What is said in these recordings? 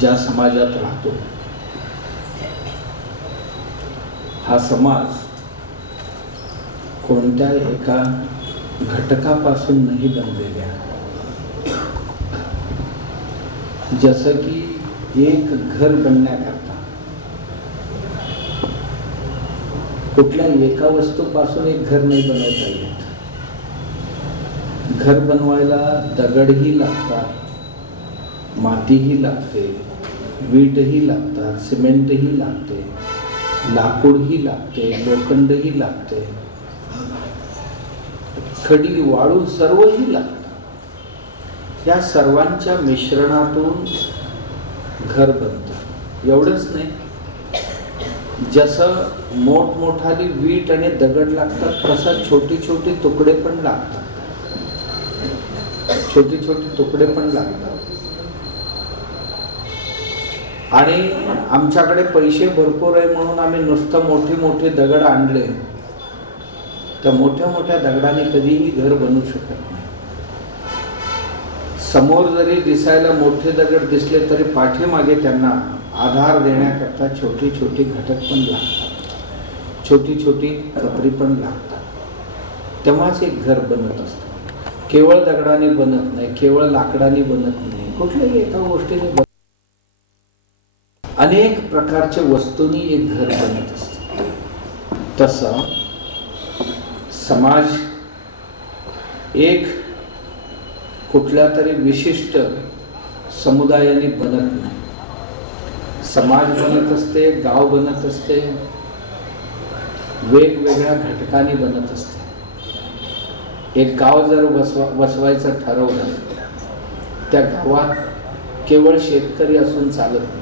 ज्या समाजात राहतो हा समाज कोणत्या एका घटकापासून नाही बनलेला. जसं की एक घर बनण्याकरता कुठल्या एका वस्तूपासून एक घर नाही बनवता येत. घर बनवायला दगडही लागतात, मातीही लागते, वीटही लागतात, सिमेंटही लागते, लाकूडही लागते, लोखंडही लागते, खडी वाळू सर्वही लागतं. या सर्वांच्या मिश्रणातून घर बनतं. एवढंच नाही, जसं मोठमोठाली वीट आणि दगड लागतात तसं छोटे छोटे तुकडे पण लागतात. छोटे छोटे तुकडे पण लागतात. आणि आमच्याकडे पैसे भरपूर आहे म्हणून आम्ही नुसतं मोठे मोठे दगड आणले तर मोठ्या मोठ्या दगडाने कधीही घर बनवू शकत नाही. समोर जरी दिसायला मोठे दगड दिसले तरी पाठीमागे त्यांना आधार देण्याकरता छोटी छोटी घटक पण लागतात, छोटी छोटी कपरी पण लागतात. तेव्हाच एक घर बनत असतं. केवळ दगडाने बनत नाही, केवळ लाकडाने बनत नाही, कुठल्याही एका गोष्टीने बनत. अनेक प्रकारच्या वस्तूंनी एक घर बनत असतं. तसं समाज एक कुठल्या तरी विशिष्ट समुदायाने बनत नाही. समाज बनत असते, गाव बनत असते, वेगवेगळ्या घटकांनी बनत असते. एक गाव जर वसवायचं ठरवलं त्या गावात केवळ शेतकरी असून चालत नाही,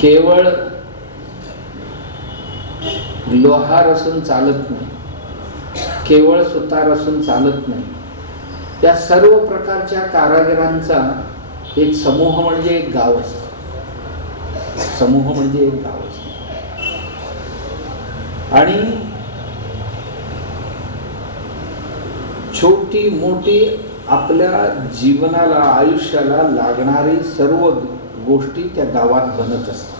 केवळ लोहार असून चालत नाही, केवळ सुतार असून चालत नाही. या सर्व प्रकारच्या कारागिरांचा एक समूह म्हणजे एक गाव असतो. समूह म्हणजे एक गाव असतो. आणि छोटी मोठी आपल्या जीवनाला आयुष्याला लागणारी सर्व गोष्टी त्या गावात बनत असतात.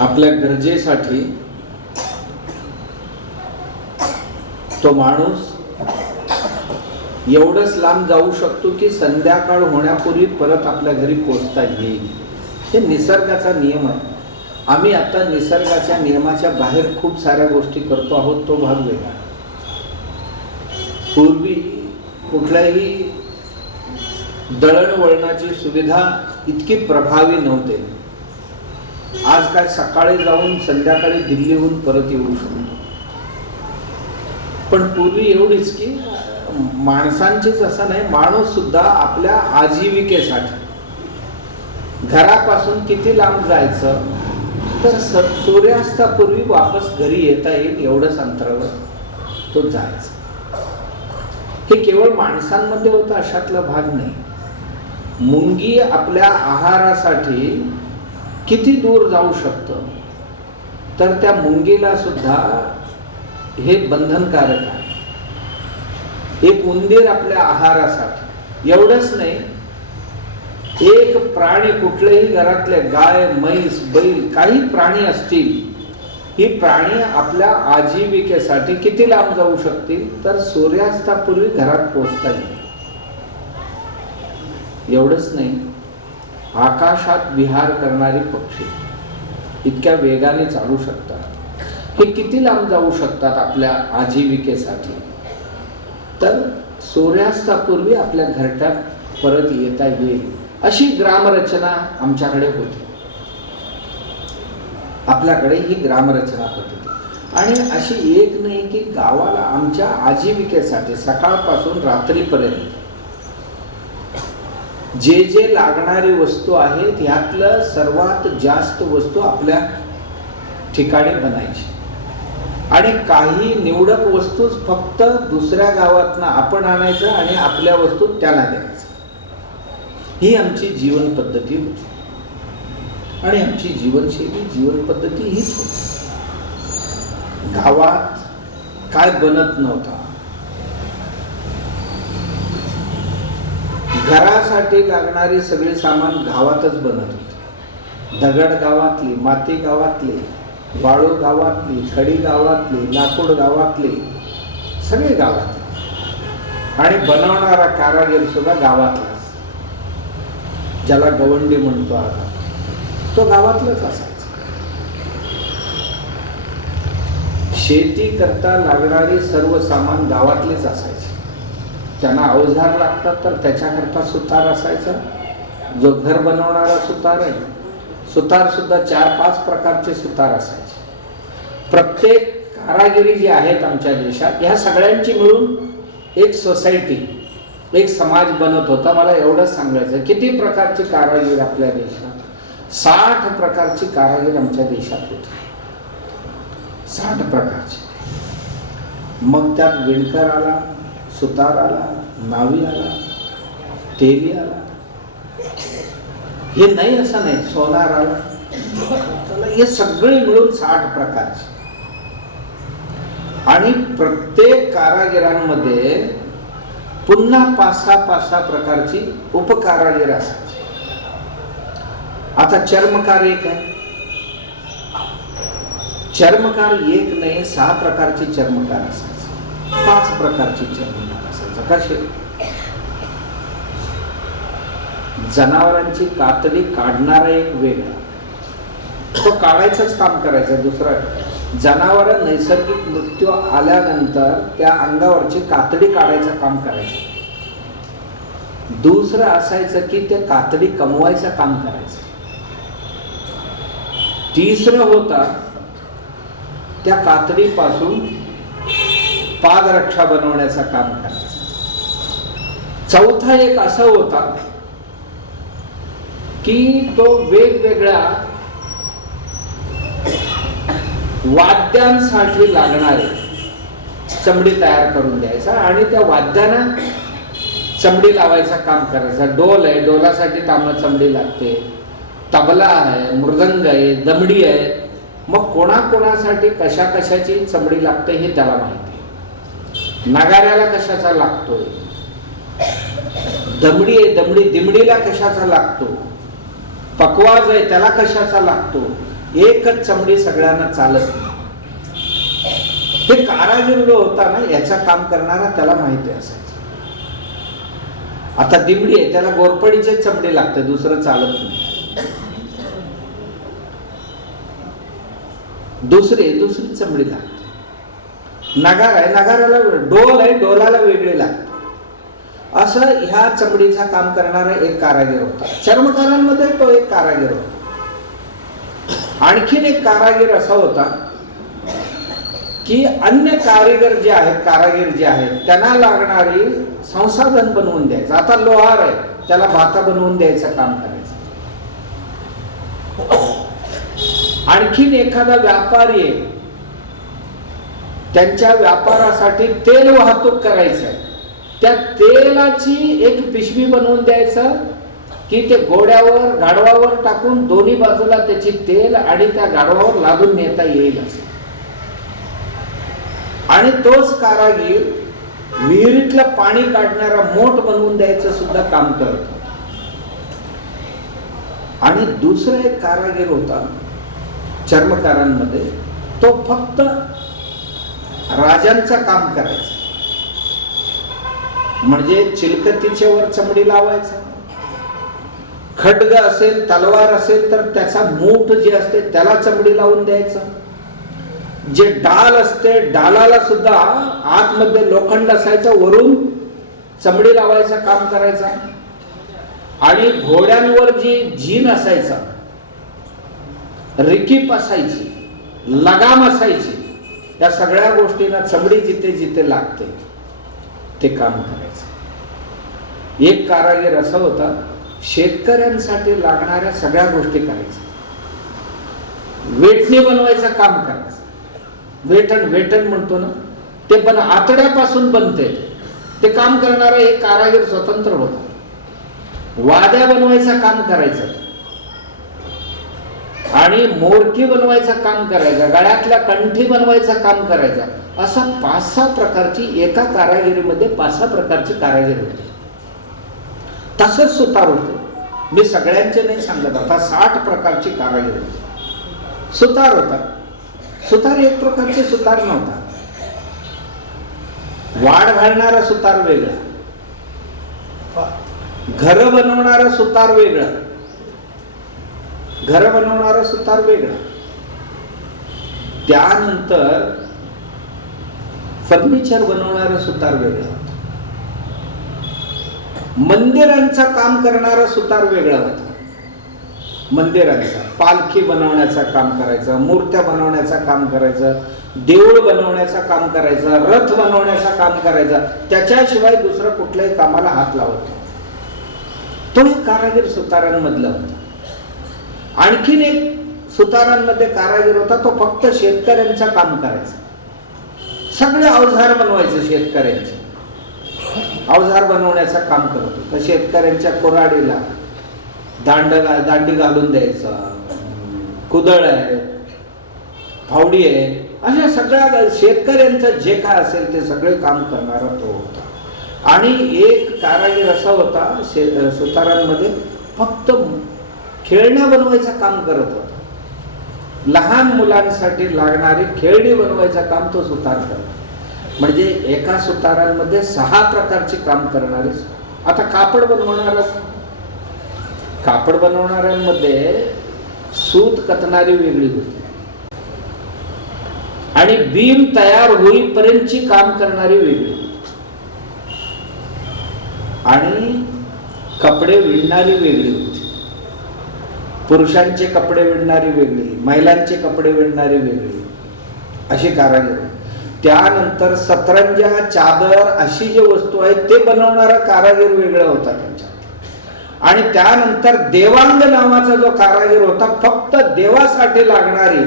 आपल्या गरजेसाठी तो माणूस एवढंच लांब जाऊ शकतो की संध्याकाळ होण्यापूर्वी परत आपल्या घरी पोहोचता येईल. हे निसर्गाचा नियम आहे. आम्ही आता निसर्गाच्या नियमाच्या बाहेर खूप साऱ्या गोष्टी करतो आहोत, तो भाग वेगळा. पूर्वी कुठल्याही दळणवळणाची सुविधा इतकी प्रभावी नव्हते. आज काय सकाळी जाऊन संध्याकाळी दिल्लीहून परत येऊ शकतो. पण पूर्वी एवढीच की माणसांचीच असं नाही, माणूस सुद्धा आपल्या आजीविकेसाठी घरापासून किती लांब जायचं तर सूर्यास्तापूर्वी वापस घरी येता येईल एवढंच अंतरावर तो जायचा. हे केवळ माणसांमध्ये होतं अशातला भाग नाही. मुंगी आपल्या आहारासाठी किती दूर जाऊ शकतं तर त्या मुंगीला सुद्धा हे बंधनकारक आहे. एक उंदीर आपल्या आहारासाठी, एवढंच नाही, एक प्राणी कुठलेही घरातले गाय, म्हैस, बैल काही प्राणी असतील, ही प्राणी आपल्या आजीविकेसाठी किती लांब जाऊ शकतील तर सूर्यास्तापूर्वी घरात पोहोचता येईल. एवढंच नाही, आकाशात विहार करणारी पक्षी इतक्या वेगाने चालू शकतात. हे किती लांब जाऊ शकतात आपल्या आजीविकेसाठी तर सूर्यास्तापूर्वी आपल्या घरट्यात परत येता येईल. अशी ग्रामरचना आमच्याकडे होती. आपल्याकडे ही ग्रामरचना पद्धती. आणि अशी एक नाही की गावाला आमच्या आजीविकेसाठी सकाळपासून रात्रीपर्यंत जे जे लागणारी वस्तू आहेत यातलं सर्वात जास्त वस्तू आपल्या ठिकाणी बनायची आणि काही निवडक वस्तूच फक्त दुसऱ्या गावातनं आपण आणायचं आणि आपल्या वस्तू त्यांना द्यायचं. ही आमची जीवन पद्धती होती आणि आमची जीवनशैली, जीवन पद्धती हीच होती. गावात काय बनत नव्हता घरासाठी लागणारी सगळी सामान गावातच बनत होती. दगड गावातली, माती गावातली, वाळू गावातली, खडी गावातली, लाकूड गावातली, सगळे गावातले. आणि बनवणारा कारागीर सुद्धा गावातलाच, ज्याला गवंडी म्हणतो आता, तो गावातलाच असायचा. शेती करता लागणारी सर्व सामान गावातलेच असायचे. त्यांना अवजार लागतात तर त्याच्याकरता सुतार असायचा, जो घर बनवणारा सुतार आहे, सुतार सुद्धा 4-5 प्रकारचे सुतार असायचे. प्रत्येक कारागिरी जी आहेत आमच्या देशात, ह्या सगळ्यांची मिळून एक सोसायटी, एक समाज बनत होता. मला एवढंच सांगायचं, किती प्रकारचे कारागीर आपल्या देशात? 60 प्रकारची कारागीर आमच्या देशात होते. 60 प्रकारचे. मग त्यात विणकर आला, सुतार आला, नावी आला, तेली आला, हे नाही असं नाही, सोनार आला, हे सगळे मिळून 60 प्रकारचे. आणि प्रत्येक कारागिरांमध्ये पुन्हा 5-6 प्रकारची उपकारागीर असायची. आता चर्मकार एक आहे, चर्मकार एक नाही, 6 प्रकारची चर्मकार असायचे, 5 प्रकारची चर्मकार असायचं. कसे? जनावरांची कातडी काढणारा एक वेगळा, तो काढायचंच काम करायचं. दुसरा, जनावर नैसर्गिक मृत्यू आल्यानंतर त्या अंगावरची कातडी काढायचं काम करायचं. दुसरं असायचं की ते कातडी कमवायचं काम करायचं. तिसरं होता त्या कातडीपासून पादरक्षा बनवण्याचं काम करायचं. चौथा एक असा होता की तो वेगवेगळ्या वाद्यांसाठी लागणारे चमडी तयार करून द्यायचा आणि त्या वाद्यांना चमडी लावायचं काम करायचं. डोल आहे, डोलासाठी चमडी लागते, तबला आहे, मृदंग आहे, दमडी आहे. मग कोणाकोणासाठी कशा कशाची चमडी लागते हे त्याला माहिती. नगाऱ्याला कशाचा लागतोय, दमडी आहे, दिमडीला कशाचा लागतो, पकवाज आहे त्याला कशाचा लागतो. एकच चमडी सगळ्यांना चालत नाही. हे कारागीर जो होता ना, याचं काम करणारा त्याला माहिती असायचं. आता दिमडी आहे, त्याला गोरपडीचे चमडी लागते, दुसरं चालत नाही. दुसरी चमडी लागते. नगार आहे, नगाराला, डोल आहे, डोलाला वेगळी लागते. असं ह्या चमडीचा काम करणारा एक कारागीर होता. चर्मकारांमध्ये तो एक कारागीर होता. आणखीन एक कारागीर असा होता की अन्य कारागीर जे आहेत त्यांना लागणारी संसाधन बनवून द्यायचं. आता लोहार आहे, त्याला भाता बनवून द्यायचं काम करायचं. आणखीन एखादा व्यापारी आहे, त्यांच्या व्यापारासाठी तेल वाहतूक करायचं आहे, त्या तेलाची एक पिशवी बनवून द्यायचं की ते घोड्यावर, गाढवावर टाकून दोन्ही बाजूला त्याची तेल आणि त्या गाढवावर लादून नेता येईल असं. आणि तोच कारागीर विहिरीतलं पाणी काढणारा मोठ बनवून द्यायचं सुद्धा काम करतो. आणि दुसरा एक कारागीर होता चर्मकारांमध्ये, तो फक्त राजांचं काम करायचा. म्हणजे चिलकतीच्या वर चमडी लावायचा, खड्ग असेल, तलवार असेल तर त्याचा मूठ जे असते त्याला चमडी लावून द्यायचं. जे डाल असते, डालाला सुद्धा आतमध्ये लोखंड असायचं, वरून चमडी लावायचं काम करायचा. आणि घोड्यांवर जी जीन असायचा, रिकीप असायची, लगाम असायची, या सगळ्या गोष्टींना चमडी जिथे जिथे लागते ते काम करायचं. एक कारागीर असा होता, शेतकऱ्यांसाठी लागणाऱ्या सगळ्या गोष्टी करायच्या. वेटणी बनवायचं काम करायचं. वेटण म्हणतो ना, ते पण आतड्यापासून बनते, ते काम करणारा एक कारागीर स्वतंत्र होता. वाद्या बनवायचं काम करायचं आणि मोरकी बनवायचं काम करायचं, गळ्यातल्या कंठी बनवायचं काम करायचं. असं 5-6 प्रकारची, एका कारागिरीमध्ये 5-6 प्रकारची कारागीर होते. तसंच सुतार होते. मी सगळ्यांचे नाही सांगत, आता 60 प्रकारची कारागीर होते. सुतार होता. सुतार एक प्रकारचे सुतार नव्हता. वाड घालणारा सुतार वेगळा, घर बनवणारा सुतार वेगळा, घर बनवणारा सुतार वेगळा. त्यानंतर फर्निचर बनवणारा सुतार वेगळा होता. मंदिरांचा काम करणारा सुतार वेगळा होता. मंदिरांचा पालखी बनवण्याचा काम करायचा, मूर्त्या बनवण्याचा काम करायचं, देऊळ बनवण्याचा काम करायचा, रथ बनवण्याचा काम करायचा. त्याच्याशिवाय दुसरं कुठल्याही कामाला हात लावत तो एक कारागीर सुतारांमधला होता. आणखीन एक सुतारांमध्ये कारागीर होता, तो फक्त शेतकऱ्यांचं काम करायचा. सगळे अवजार बनवायचे, शेतकऱ्यांचे अवजार बनवण्याचं काम करत होता. शेतकऱ्यांच्या कोराडीला दांडी घालून द्यायचा, कुदळ आहे, फावडी आहे, अशा सगळ्या शेतकऱ्यांचं जे काय असेल ते सगळे काम करणारा तो होता. आणि एक कारागीर असा होता सुतारांमध्ये, फक्त खेळण्या बनवायचं काम करत होता. लहान मुलांसाठी लागणारी खेळणी बनवायचं काम तो सुतार करत. म्हणजे एका सुतारांमध्ये 6 प्रकारचे काम करणारे. आता कापड बनवणाऱ्यांमध्ये सूत कतणारी वेगळी होती आणि बीम तयार होईपर्यंतची काम करणारी वेगळी होती आणि कपडे विणणारी वेगळी होती. पुरुषांचे कपडे विणणारी वेगळी, महिलांचे कपडे विणणारी वेगळी, अशी कारागीर. त्यानंतर सतरंजा, चादर अशी जे वस्तू आहेत ते बनवणारा कारागीर वेगळा होता त्यांच्या. आणि त्यानंतर देवांग नावाचा जो कारागीर होता, फक्त देवासाठी लागणारी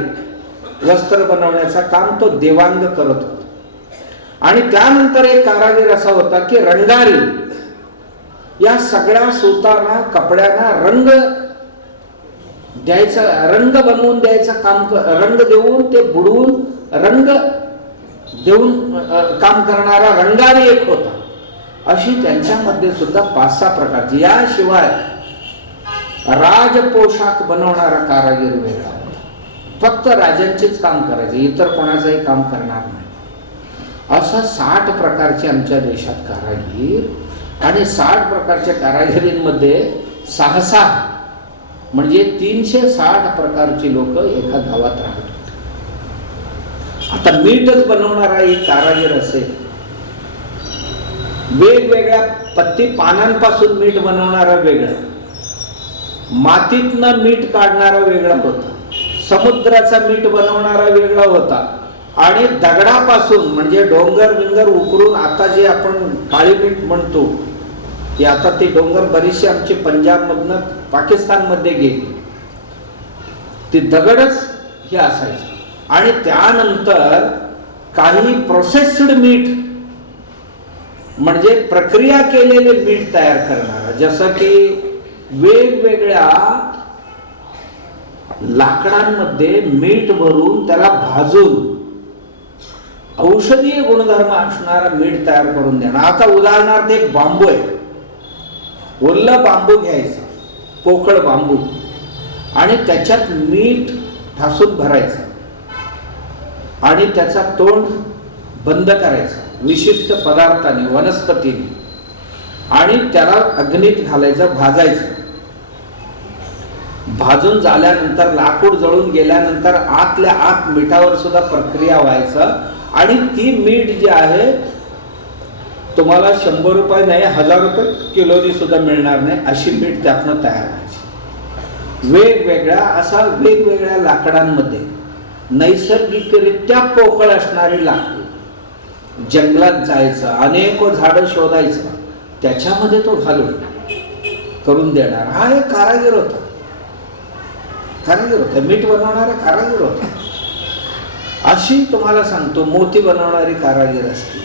वस्त्र बनवण्याचा काम तो देवांग करत होता. आणि त्यानंतर एक कारागीर असा होता की रंगारी, या सगळ्या सुतांना कपड्यांना रंग द्यायचा, रंग बनवून द्यायचं काम, रंग देऊन ते बुडवून रंग देऊन काम करणारा रंगारी एक होता. अशी त्यांच्यामध्ये सुद्धा 5-6 प्रकारची. याशिवाय राजपोशाख बनवणारा कारागीर वेगळा होता. फक्त राजांचेच काम करायचे, इतर कोणाचंही काम करणार नाही. असं 60 प्रकारचे आमच्या देशात कारागीर. आणि 60 प्रकारच्या कारागिरींमध्ये 6 म्हणजे 360 प्रकारची लोक एका गावात राहत होते. आता मीठच बनवणारा एक कारागीर असेल, वेगवेगळ्या पत्ती पानांपासून मीठ बनवणारा वेगळा, मातीतनं मीठ काढणारा वेगळा होता, समुद्राचा मीठ बनवणारा वेगळा होता, आणि दगडापासून म्हणजे डोंगर बिंगर उकरून आता जे आपण काळी मीठ म्हणतो, की आता ते डोंगर बरीचशी आमची पंजाबमधनं पाकिस्तानमध्ये गेली, ती दगडच हे असायचं. आणि त्यानंतर काही प्रोसेस्ड मीठ म्हणजे प्रक्रिया केलेले मीठ तयार करणारा, जसं की वेगवेगळ्या लाकडांमध्ये मीठ भरून त्याला भाजून औषधीय गुणधर्म असणारा मीठ तयार करून देणार. आता उदाहरणार्थ एक बांबू आहे, ओल्ला बांबू घ्यायचा, पोकळ बांबू, आणि त्याच्यात मीठ ठासून भरायचं आणि त्याचा तोंड बंद करायचा विशिष्ट पदार्थाने, वनस्पतीने, आणि त्याला अग्नीत घालायचं, भाजायचं. भाजून झाल्यानंतर लाकूड जळून गेल्यानंतर आतल्या आत मिठावर सुद्धा प्रक्रिया व्हायचं. आणि ती मीठ जी आहे तुम्हाला 100 रुपये नाही, 1000 रुपये किलोनी सुद्धा मिळणार नाही, अशी मीठ त्यातनं तयार व्हायची. वेगवेगळ्या लाकडांमध्ये नैसर्गिकरित्या पोकळ असणारी लाकूड, जंगलात जायचं, अनेक झाडं शोधायचं, त्याच्यामध्ये तो घालून करून देणार. हा एक कारागीर होता. मीठ बनवणारा कारागीर होता. अशी तुम्हाला सांगतो, मोती बनवणारी कारागीर असते,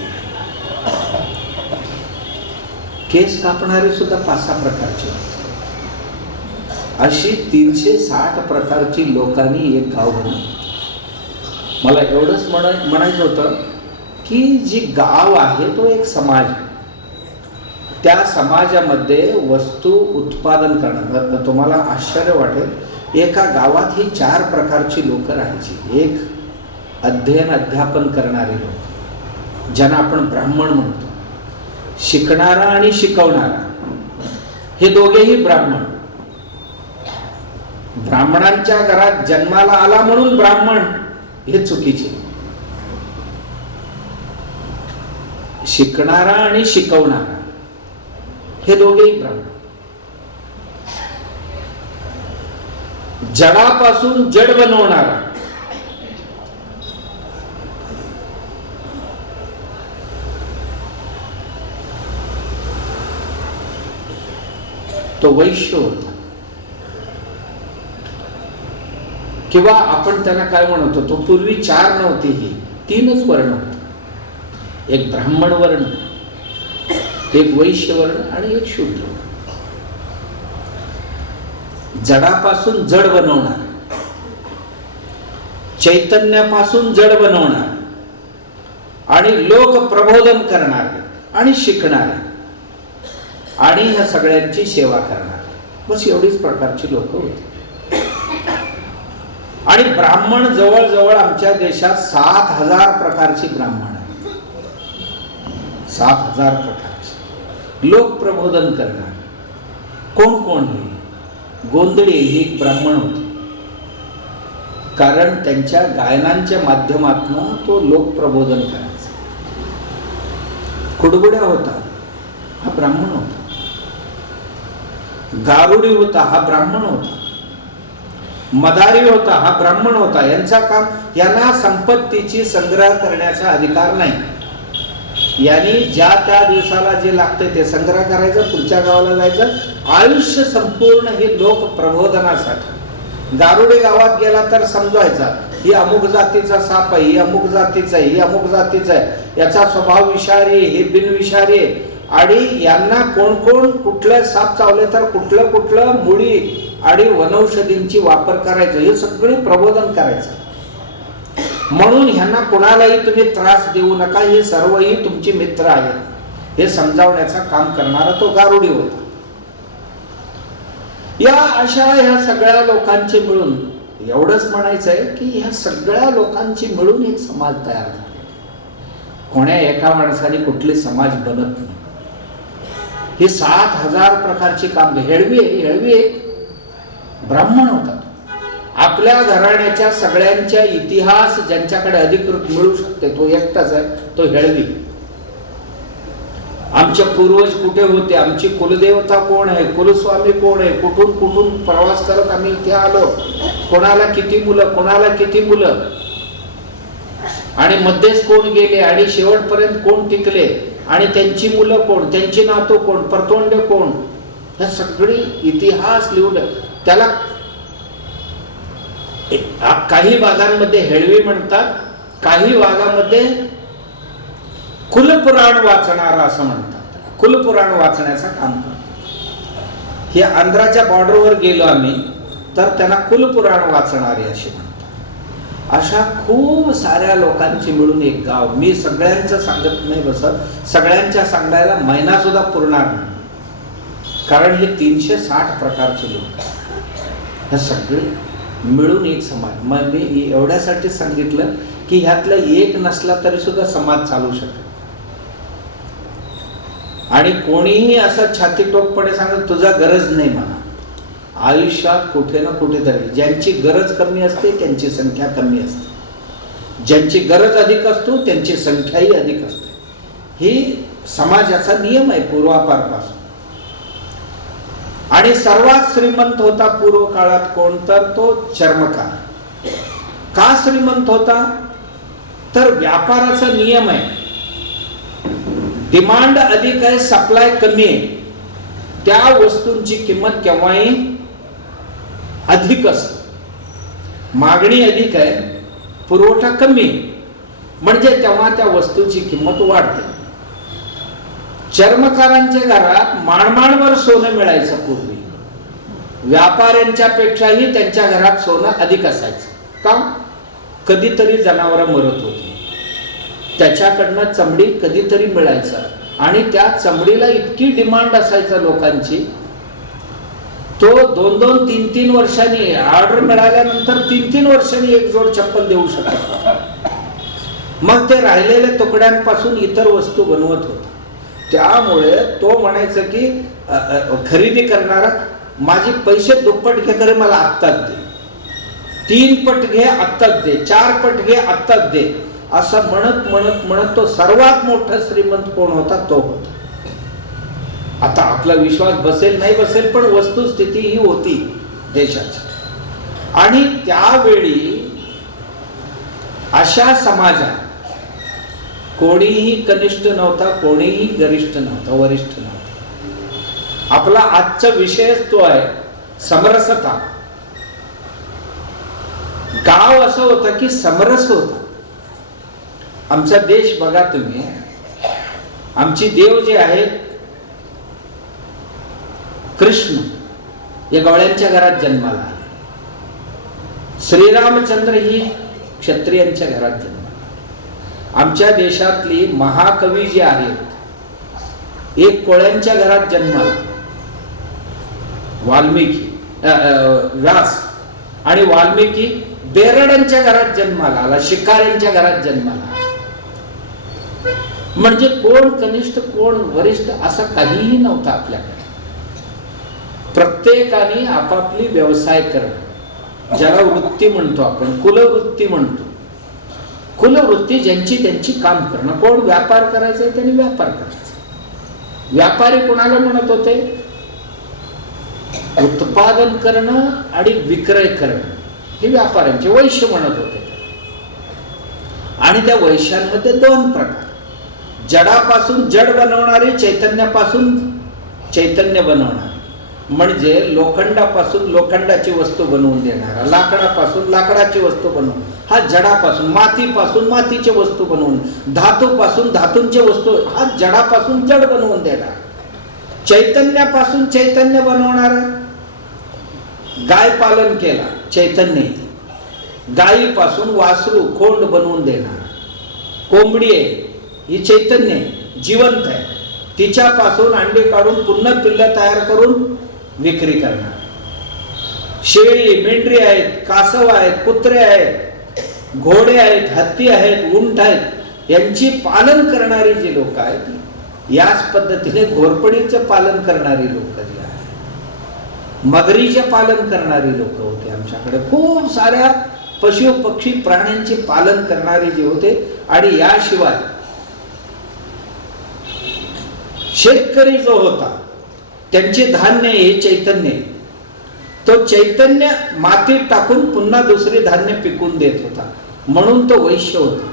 केस कापणारे सुद्धा 5-6 प्रकारचे होते. अशी 360 प्रकारची लोकांनी एक गाव बनवलं. मला एवढंच म्हणायचं होतं की जी गाव आहे तो एक समाज आहे. त्या समाजामध्ये वस्तू उत्पादन करणं. तुम्हाला आश्चर्य वाटेल, एका गावात ही 4 प्रकारची लोक राहायची. एक अध्यापन करणारे लोक, ज्यांना आपण ब्राह्मण म्हणतो. शिकणारा आणि शिकवणारा, हे दोघेही ब्राह्मण. ब्राह्मणांच्या घरात जन्माला आला म्हणून ब्राह्मण हे चुकीचे. शिकणारा आणि शिकवणारा हे दोघेही ब्राह्मण. जडापासून जड बनवणारा, तो वैश्य होता. किंवा आपण त्यांना काय म्हणतो, तो पूर्वी 4 नव्हते, ही 3च वर्ण होते. एक ब्राह्मण वर्ण, एक वैश्य वर्ण आणि एक शूद्र. जडापासून जड बनवणार, चैतन्यापासून जड बनवणार आणि लोक प्रबोधन करणारे आणि शिकणारे आणि ह्या सगळ्यांची सेवा करणारे, बस एवढीच प्रकारची लोक होती. आणि ब्राह्मण जवळजवळ आमच्या देशात 7,000 प्रकारची ब्राह्मण आहेत. 7,000 प्रकारचे लोक प्रबोधन करणार. कोण कोण हे? गोंधळे हे एक ब्राह्मण होते, कारण त्यांच्या गायनांच्या माध्यमातून तो लोक प्रबोधन करायचा. कुडबुड्या होता, हा ब्राह्मण होता. गारुडी होता, हा ब्राह्मण होता. मदारी होता, हा ब्राह्मण होता. यांचा काम, यांना संपत्तीची संग्रह करण्याचा अधिकार नाही. यांनी ज्या त्या दिवसाला जे लागते ते संग्रह करायचं, पुढच्या गावाला जायचं. आयुष्य संपूर्ण हे लोक प्रबोधनासाठी. गारुडे गावात गेला तर समजायचा, ही अमुक जातीचा साप आहे, ही अमुक जातीचा आहे, ही अमुक जातीचा आहे, याचा स्वभाव विषारी, हे बिनविषारी आहे. आणि यांना कोण कोण कुठलं साप चावले तर कुठलं कुठलं मुळी आणि वनौषधींची वापर करायचं, हे सगळे प्रबोधन करायचं. म्हणून ह्यांना कोणालाही तुम्ही त्रास देऊ नका, हे सर्वही तुमचे मित्र आहेत, हे समजावण्याचा काम करणारा तो गारुडी होता. या अशा ह्या सगळ्या लोकांचे मिळून, एवढंच म्हणायचं आहे की ह्या सगळ्या लोकांची मिळून एक समाज तयार झाला. कोण्या एका माणसाने कुठले समाज बनत नाही. हे 7,000 प्रकारची काम. हेळवी एक ब्राह्मण होता. आपल्या घराण्याच्या सगळ्यांच्या इतिहास ज्यांच्याकडे अधिकृत मिळू शकते तो एकटाच आहे, तो हेळवी. आमचे पूर्वज कुठे होते, आमची कुलदेवता कोण आहे, कुलस्वामी कोण आहे, कुठून कुठून प्रवास करत आम्ही इथे आलो, कोणाला किती मुलं, कोणाला किती मुलं, आणि मध्येच कोण गेले आणि शेवटपर्यंत कोण टिकले, आणि त्यांची मुलं कोण, त्यांची नातू कोण, परतोंडे कोण, हे सगळे इतिहास लिहून. त्याला काही भागांमध्ये हेळवी म्हणतात, काही भागामध्ये कुलपुराण वाचणारा असं म्हणतात. कुलपुराण वाचण्याचं काम करतात. हे आंध्राच्या बॉर्डरवर गेलो आम्ही तर त्यांना कुलपुराण वाचणारे असे म्हणतात. अशा खूप साऱ्या लोकांची मिळून एक गाव. मी सगळ्यांचं सांगत नाही बसत, सगळ्यांच्या सांगायला महिना सुद्धा पुरणार नाही, कारण हे 360 प्रकारचे लोक, हे सगळे मिळून एक समाज. मग मी एवढ्यासाठी सांगितलं की ह्यातला एक नसला तरी सुद्धा समाज चालू शकतो. आणि कोणीही असं छाती टोकपणे सांगत तुझा गरज नाही म्हणा. आयुष्यात कुठे ना कुठेतरी ज्यांची गरज कमी असते त्यांची संख्या कमी असते, ज्यांची गरज अधिक असतो त्यांची संख्याही अधिक असते. ही समाजाचा नियम आहे पूर्वापारपासून. आणि सर्वात श्रीमंत होता पूर्व काळात कोण, तर तो चर्मकार. का श्रीमंत होता, तर व्यापाराचा नियम आहे, डिमांड अधिक आहे, सप्लाय कमी आहे, त्या वस्तूंची किंमत केव्हाही अधिक असते. मागणी अधिक आहे, पुरवठा कमी आहे, म्हणजे तेव्हा त्या वस्तूची किंमत वाढते. चर्मकारांच्या घरात माणमाणवर सोनं मिळायचं पूर्वी. व्यापाऱ्यांच्या पेक्षाही त्यांच्या घरात सोनं अधिक असायचं. का? कधीतरी जनावरं मरत होती, त्याच्याकडनं चमडी कधीतरी मिळायचं, आणि त्या चमडीला इतकी डिमांड असायचा लोकांची, तो 2-2, 3-3 वर्षांनी ऑर्डर मिळाल्यानंतर 3-3 वर्षांनी एक जोड चप्पल देऊ शकत. मग ते राहिलेल्या तुकड्यांपासून इतर वस्तू बनवत होता. त्यामुळे तो म्हणायचं की खरेदी करणारा, माझे पैसे दुप्पट घे करे मला आत्ताच दे, 3 पट घे आत्ताच दे, 4 पट घे आत्ताच दे, असं म्हणत म्हणत म्हणत तो सर्वात मोठा श्रीमंत कोण होता? तो होता. आता आपला विश्वास बसेल नाही बसेल, पण वस्तुस्थिती ही होती देशाची. आणि त्यावेळी अशा समाजात कोणीही कनिष्ठ नव्हता, कोणीही गरिष्ठ नव्हता, वरिष्ठ नव्हता. आपला आजचा विषयच तो आहे, समरसता. गाव असं होतं की समरस होता. आमचा देश बघा तुम्ही, आमची देव जे आहेत कृष्ण, हे गवळ्यांच्या घरात जन्माला आले. श्रीरामचंद्र ही क्षत्रियांच्या घरात जन्माला. आमच्या देशातली महाकवी जे आहेत, एक कोळ्यांच्या घरात जन्माला, वाल्मिकी, व्यास. आणि वाल्मिकी बेरडांच्या घरात जन्माला आला, शिकाऱ्यांच्या घरात जन्माला. म्हणजे कोण कनिष्ठ कोण वरिष्ठ असं काहीही नव्हतं आपल्याकडे. प्रत्येकाने आपापली व्यवसाय करणं, ज्याला वृत्ती म्हणतो आपण, कुलवृत्ती म्हणतो. कुलवृत्ती ज्यांची त्यांची काम करणं. कोण व्यापार करायचा त्यांनी व्यापार करायचा. व्यापारी कोणाला म्हणत होते? उत्पादन करणं आणि विक्रय करणं हे व्यापाऱ्यांचे वैश्य म्हणत होते. आणि त्या वैश्यांमध्ये 2 प्रकार, जडापासून जड बनवणारे, चैतन्यापासून चैतन्य बनवणारे. म्हणजे लोखंडापासून लोखंडाची वस्तू बनवून देणारा, लाकडापासून लाकडाची वस्तू बनवून, हा जडापासून, मातीपासून मातीची वस्तू बनवून, धातूपासून धातूंची वस्तू, हा जडापासून जड बनवून देणार. चैतन्यापासून चैतन्य बनवणारा, गाय पालन केला चैतन्य, गायीपासून वासरू खोंड बनवून देणार. कोंबडी आहे ही चैतन्य, जिवंत आहे, तिच्यापासून अंडे काढून पुन्हा पिल्लं तयार करून विक्री करणार. शेळी, मेंढरी आहेत, कासव आहेत, कुत्रे आहेत, घोडे आहेत, हत्ती आहेत, उंट आहेत, यांची पालन करणारी जी लोक आहेत, याच पद्धतीने घोरपडीचं पालन करणारी लोक जी आहेत, मगरीचे पालन करणारी लोक होते. आमच्याकडे खूप साऱ्या पशु पक्षी प्राण्यांचे पालन करणारे जे होते. आणि याशिवाय शेतकरी जो होता, त्यांचे धान्य हे चैतन्य, तो चैतन्य मातीत टाकून पुन्हा दुसरे धान्य पिकून देत होता, म्हणून तो वैश्य होता.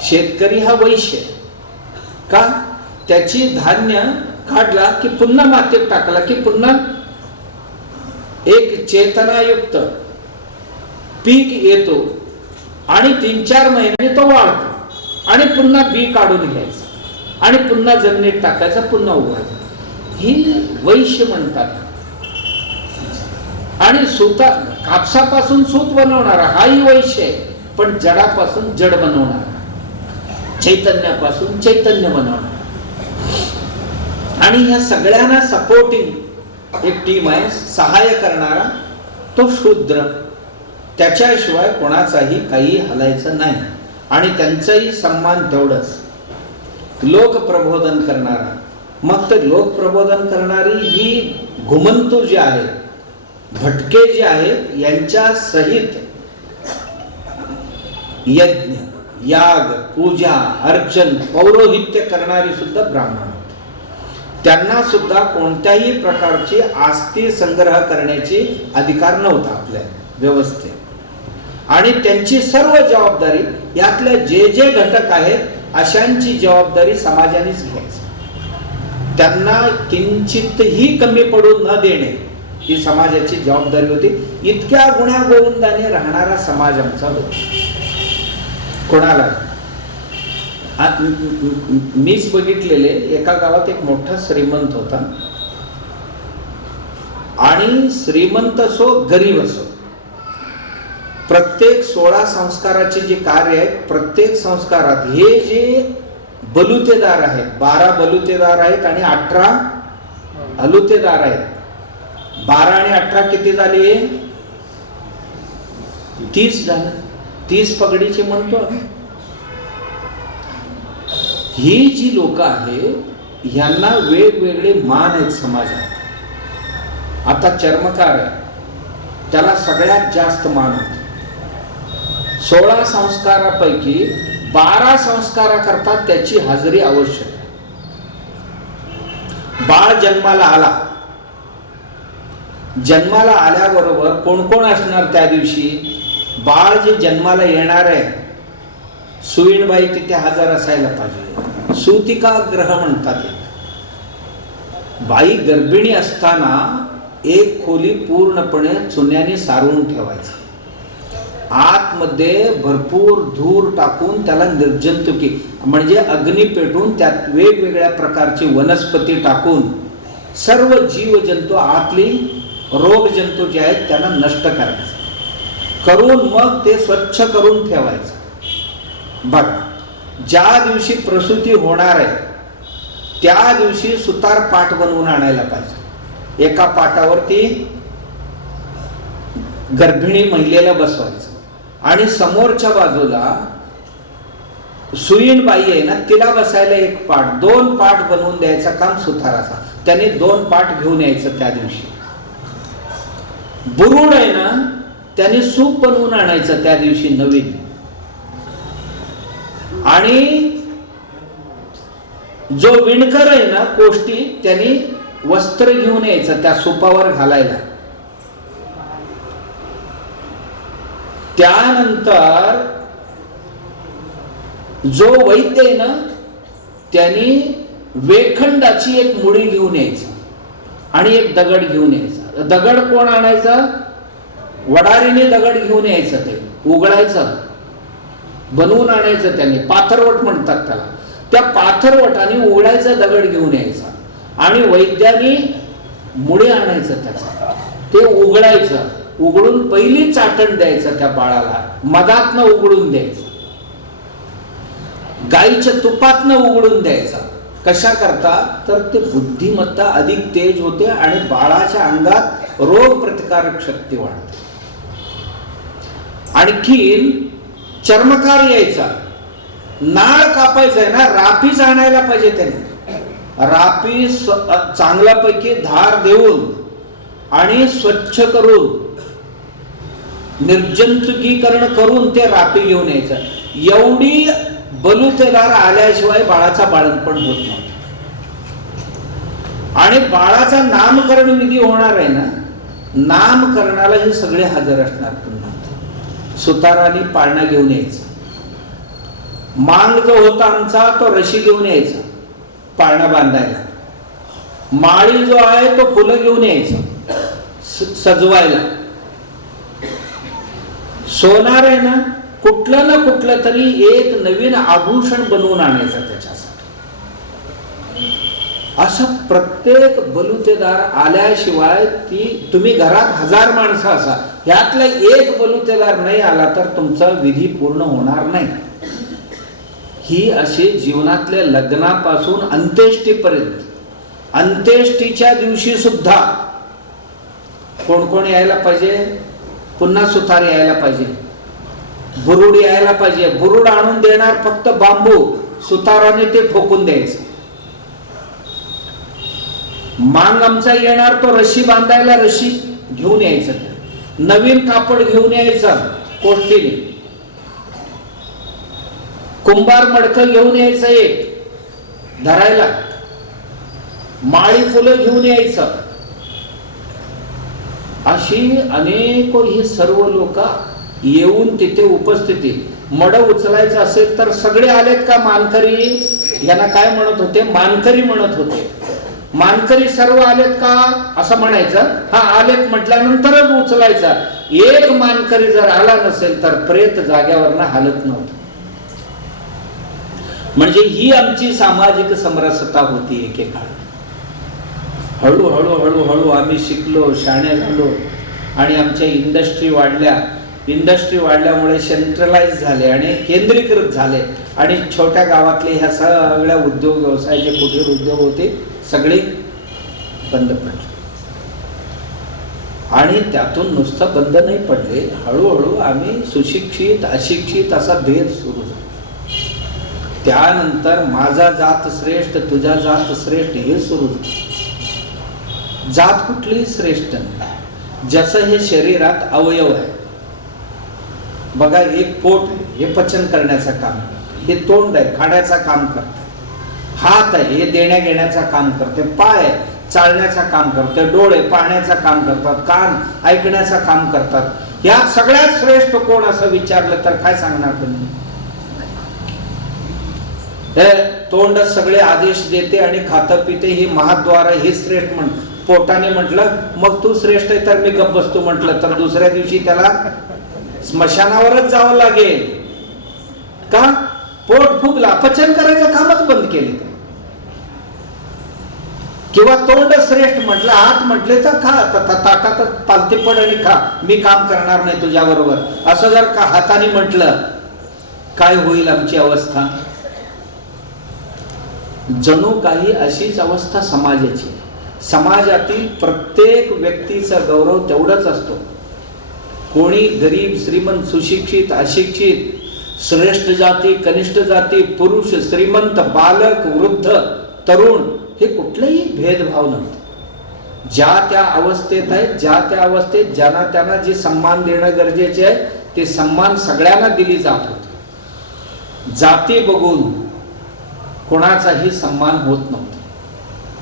शेतकरी हा वैश्य का? त्याची धान्य काढला की पुन्हा मातीत टाकला की पुन्हा एक चेतनायुक्त पीक येतो आणि 3-4 महिने तो वाढतो आणि पुन्हा बी काढून घ्यायचं आणि पुन्हा जमिनीत टाकायचा, पुन्हा उगवायचा. ही वैश्य म्हणतात. आणि सुता, कापसापासून सूत बनवणारा हाही वैश्य आहे, पण जडापासून जड बनवणारा, चैतन्यापासून चैतन्य बनवणारा. आणि ह्या सगळ्यांना सपोर्टिंग एक टीम आहे, सहाय्य करणारा तो शूद्र. त्याच्याशिवाय कोणाचाही काही हलायचं नाही. आणि त्यांचाही सन्मान तेवढंच. लोकप्रबोधन करणारा, मग ते लोकप्रबोधन करणारी ही घुमंतू जी आहे, भटके जे आहेत, यांच्या सहित यज्ञ, याग, पूजा, अर्चन, पौरोहित्य करणारी सुद्धा ब्राह्मण. त्यांना सुद्धा कोणत्याही प्रकारची आस्ती संग्रह करण्याची अधिकार नव्हता आपल्या व्यवस्थेत. आणि त्यांची सर्व जबाबदारी, यातल्या जे जे घटक आहेत अशांची जबाबदारी समाजानेच घ्यायची. त्यांना किंचितही कमी पडू न देणे ही समाजाची जबाबदारी होती. इतक्या गुण्यागोविंदाने राहणारा समाज आमचा होता. कोणाला मीच बघितलेले, एका गावात एक मोठा श्रीमंत होता. आणि श्रीमंत असो गरीब असो, प्रत्येक 16 संस्काराचे जे कार्य आहेत, प्रत्येक संस्कारात हे जे बलुतेदार आहेत, 12 बलुतेदार आहेत आणि 18 हलुतेदार आहेत. 12 आणि 18 किती झाली? 30 झालं. 30 पगडीची म्हणतो. ही जी लोक आहेत ह्यांना वेगवेगळे मान आहेत समाजात. आता चर्मकार आहे, त्याला सगळ्यात जास्त मान होतो. 16 संस्कारापैकी 12 संस्काराकरता त्याची हजेरी आवश्यक आहे. बाळ जन्माला आला, जन्माला आल्याबरोबर कोण कोण असणार त्या दिवशी? बाळ जे जन्माला येणार आहे, सुईणबाई तिथे हजर असायला पाहिजे. सूतिका ग्रह म्हणतात. बाई गर्भिणी असताना एक खोली पूर्णपणे चुन्याने सारवून ठेवायची. आतमध्ये भरपूर धूर टाकून त्याला निर्जंतुकी म्हणजे अग्नी पेटून त्यात वेगवेगळ्या प्रकारची वनस्पती टाकून सर्व जीवजंतू, आतली रोगजंतू जे आहेत त्यांना नष्ट करायचं करून मग ते स्वच्छ करून ठेवायचं. बघा, ज्या दिवशी प्रसूती होणार आहे त्या दिवशी सुतार पाट बनवून आणायला पाहिजे. एका पाटावरती गर्भिणी महिलेला बसवायचं आणि समोरच्या बाजूला सुईणबाई आहे ना, तिला बसायला एक पाट, 2 पाट बनवून द्यायचं काम सुताराचा. त्याने 2 पाट घेऊन यायचं त्या दिवशी. बुरुड आहे ना, त्याने सूप बनवून आणायचं त्या दिवशी नवीन. आणि जो विणकर आहे ना कोष्टी, त्याने वस्त्र घेऊन यायचं त्या सूपावर घालायला. त्यानंतर जो वैद्य आहे ना त्यांनी वेखंडाची एक मुळी घेऊन यायचं आणि एक दगड घेऊन यायचा. दगड कोण आणायचा? वडारीने दगड घेऊन यायचं, ते उघडायचं, बनवून आणायचं. त्यांनी पाथरवट म्हणतात त्याला. त्या पाथरवटाने उघडायचा दगड घेऊन यायचा आणि वैद्याने मुळे आणायचं त्याचा, ते उघडायचं. उघडून पहिली चाटण द्यायचं त्या बाळाला, मधातनं उघडून द्यायचं, गाईच्या तुपातनं उघडून द्यायचा. कशा करता? तर ते बुद्धिमत्ता अधिक तेज होते आणि बाळाच्या अंगात रोग प्रतिकारक शक्ती वाढते. आणखीन चर्मकार यायचा, नाळ कापायचा आहे ना, रापीच आणायला पाहिजे त्याने. रापी चांगल्यापैकी धार देऊन आणि स्वच्छ करून निर्जंतुकीकरण करून ते रापी घेऊन यायचं. एवढी बलुतेदार आल्याशिवाय बाळाचा बाळंतपण होत नव्हतं. आणि बाळाचा नामकरण विधी होणार आहे ना, नामकरणाला हे सगळे हजर असणार. पुन्हा सुताराने पाळणा घेऊन यायचा. मांग जो होता आमचा तो रशी घेऊन यायचा पाळणा बांधायला. माळी जो आहे तो फुलं घेऊन यायचा सजवायला. सोनार आहे ना, कुठलं ना कुठलं तरी एक नवीन आभूषण बनवून आणायचं त्याच्यासाठी. असं प्रत्येक बलुतेदार आल्याशिवाय ती, तुम्ही घरात 1000 माणसं असा, यातला एक बलुतेदार नाही आला तर तुमचा विधी पूर्ण होणार नाही. ही अशी जीवनातल्या लग्नापासून अंत्येष्टीपर्यंत, अंत्येष्टीच्या दिवशी सुद्धा कोण कोण यायला पाहिजे? पुन्हा सुतार यायला पाहिजे, बुरुड यायला पाहिजे. बुरुड आणून देणार फक्त बांबू, सुताराने ते ठोकून द्यायचं. मांग आमचा येणार तो रशी बांधायला रशी घेऊन यायचं, नवीन कापड घेऊन यायचं कोष्टीने. कुंभार मडकं घेऊन यायचं एक धरायला. माळी फुलं घेऊन यायचं. अशी अनेक हे सर्व लोक येऊन तिथे उपस्थिती. मड उचलायचं असेल तर सगळे आलेत का मानकरी? यांना काय म्हणत होते? मानकरी म्हणत होते. मानकरी सर्व आलेत का असं म्हणायचं. हा आलेत म्हटल्यानंतरच उचलायचा. एक मानकरी जर आला नसेल तर प्रेत जाग्यावरनं हालत नव्हतं. म्हणजे ही आमची सामाजिक समरसता होती एकेकाळी. हळूहळू हळूहळू आम्ही शिकलो, शाणे झालो आणि आमच्या इंडस्ट्री वाढल्या. इंडस्ट्री वाढल्यामुळे सेंट्रलाइज झाले आणि केंद्रीकृत झाले आणि छोट्या गावातले ह्या सगळ्या उद्योग व्यवसाय जे कुटीर उद्योग होते सगळे बंद पडले. आणि त्यातून नुसतं बंद नाही पडले, हळूहळू आम्ही सुशिक्षित अशिक्षित असा भेद सुरू झाला. त्यानंतर माझा जात श्रेष्ठ तुझा जात श्रेष्ठ हे सुरू झालं. जात कुठलीही श्रेष्ठ नाही. जसं हे शरीरात अवयव आहे बघा, एक पोट आहे हे पचन करण्याचं काम करते, हे तोंड आहे खाण्याचं काम करते, हात आहे हे देण्या घेण्याचं काम करते, पाय आहे चालण्याचं काम करते, डोळे पाहण्याचं काम करतात, कान ऐकण्याचं काम करतात. या सगळ्यात श्रेष्ठ कोण असं विचारलं तर काय सांगणार तुम्ही? हे तोंड सगळे आदेश देते आणि खातं पिते, ही महाद्वार हे श्रेष्ठ म्हण. पोटाने म्हटलं मग तू श्रेष्ठ आहे तर मी गप्प बसतो म्हटलं तर दुसऱ्या दिवशी त्याला स्मशानावरच जावं लागेल. का? पोट फुगला, पचन करायचं कामच बंद केले. किंवा तोंड श्रेष्ठ म्हटलं, हात म्हटले तर खा, ताटात पालते पड आणि खा, मी काम करणार नाही तुझ्या बरोबर, असं जर का हाताने म्हटलं काय होईल आमची अवस्था? जणू काही अशीच अवस्था समाजाची. समाजातील प्रत्येक व्यक्तीचा गौरव तेवढाच असतो. कोणी गरीब श्रीमंत सुशिक्षित अशिक्षित श्रेष्ठ जाती कनिष्ठ जाती पुरुष श्रीमंत बालक वृद्ध तरुण हे कुठलेही भेदभाव नव्हते. ज्या त्या अवस्थेत आहे, ज्या त्या अवस्थेत ज्यांना त्यांना जे सन्मान देणं गरजेचे आहे ते सन्मान सगळ्यांना दिली जात होते. जाती बघून कोणाचाही सन्मान होत नव्हता.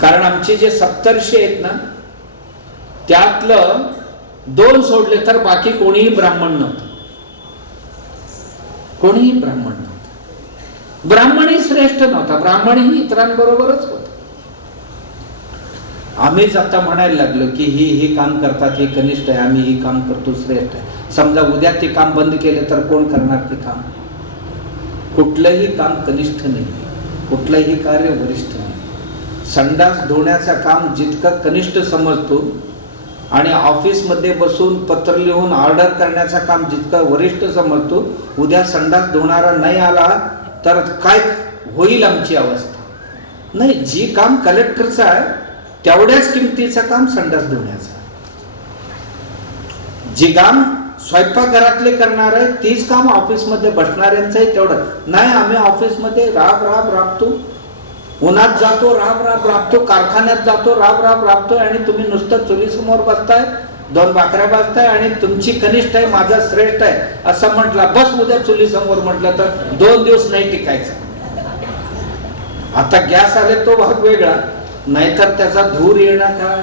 कारण आमचे जे सप्तर्षी आहेत ना त्यातलं 2 सोडले तर बाकी कोणीही ब्राह्मण नव्हतं. कोणीही ब्राह्मण नव्हतं. ब्राह्मणही श्रेष्ठ नव्हता, ब्राह्मणही इतरांबरोबरच होता. आम्हीच आता म्हणायला लागलो की ही काम करतात हे कनिष्ठ आहे, आम्ही ही काम करतो श्रेष्ठ आहे. समजा उद्या ते काम बंद केले तर कोण करणार ते काम? कुठलंही काम कनिष्ठ नाही, कुठलंही कार्य वरिष्ठ नाही. संडास धुण्याचं काम जितकं कनिष्ठ समजतो आणि ऑफिसमध्ये बसून पत्र लिहून ऑर्डर करण्याचं काम जितकं वरिष्ठ समजतो, उद्या संडास धुणारा नाही आला तर काय होईल आमची अवस्था? नाही, जी काम कलेक्टरचं आहे तेवढ्याच किमतीचं काम संडास धुण्याचं. जी काम स्वयंपाकघरातले करणार आहे तीच काम ऑफिसमध्ये बसणाऱ्यांचंही तेवढं नाही. आम्ही ऑफिसमध्ये राबतो, उन्हात जातो राबतो, कारखान्यात जातो राबतोय आणि तुम्ही नुसतं चुलीसमोर बसताय, 2 भाकऱ्या बसताय आणि तुमची कनिष्ठ आहे माझा श्रेष्ठ आहे असं म्हटलं, बस उद्या चुलीसमोर म्हटलं तर 2 दिवस नाही टिकायचं. आता गॅस आले तो भाग वेगळा, नाहीतर त्याचा धूर येणं का,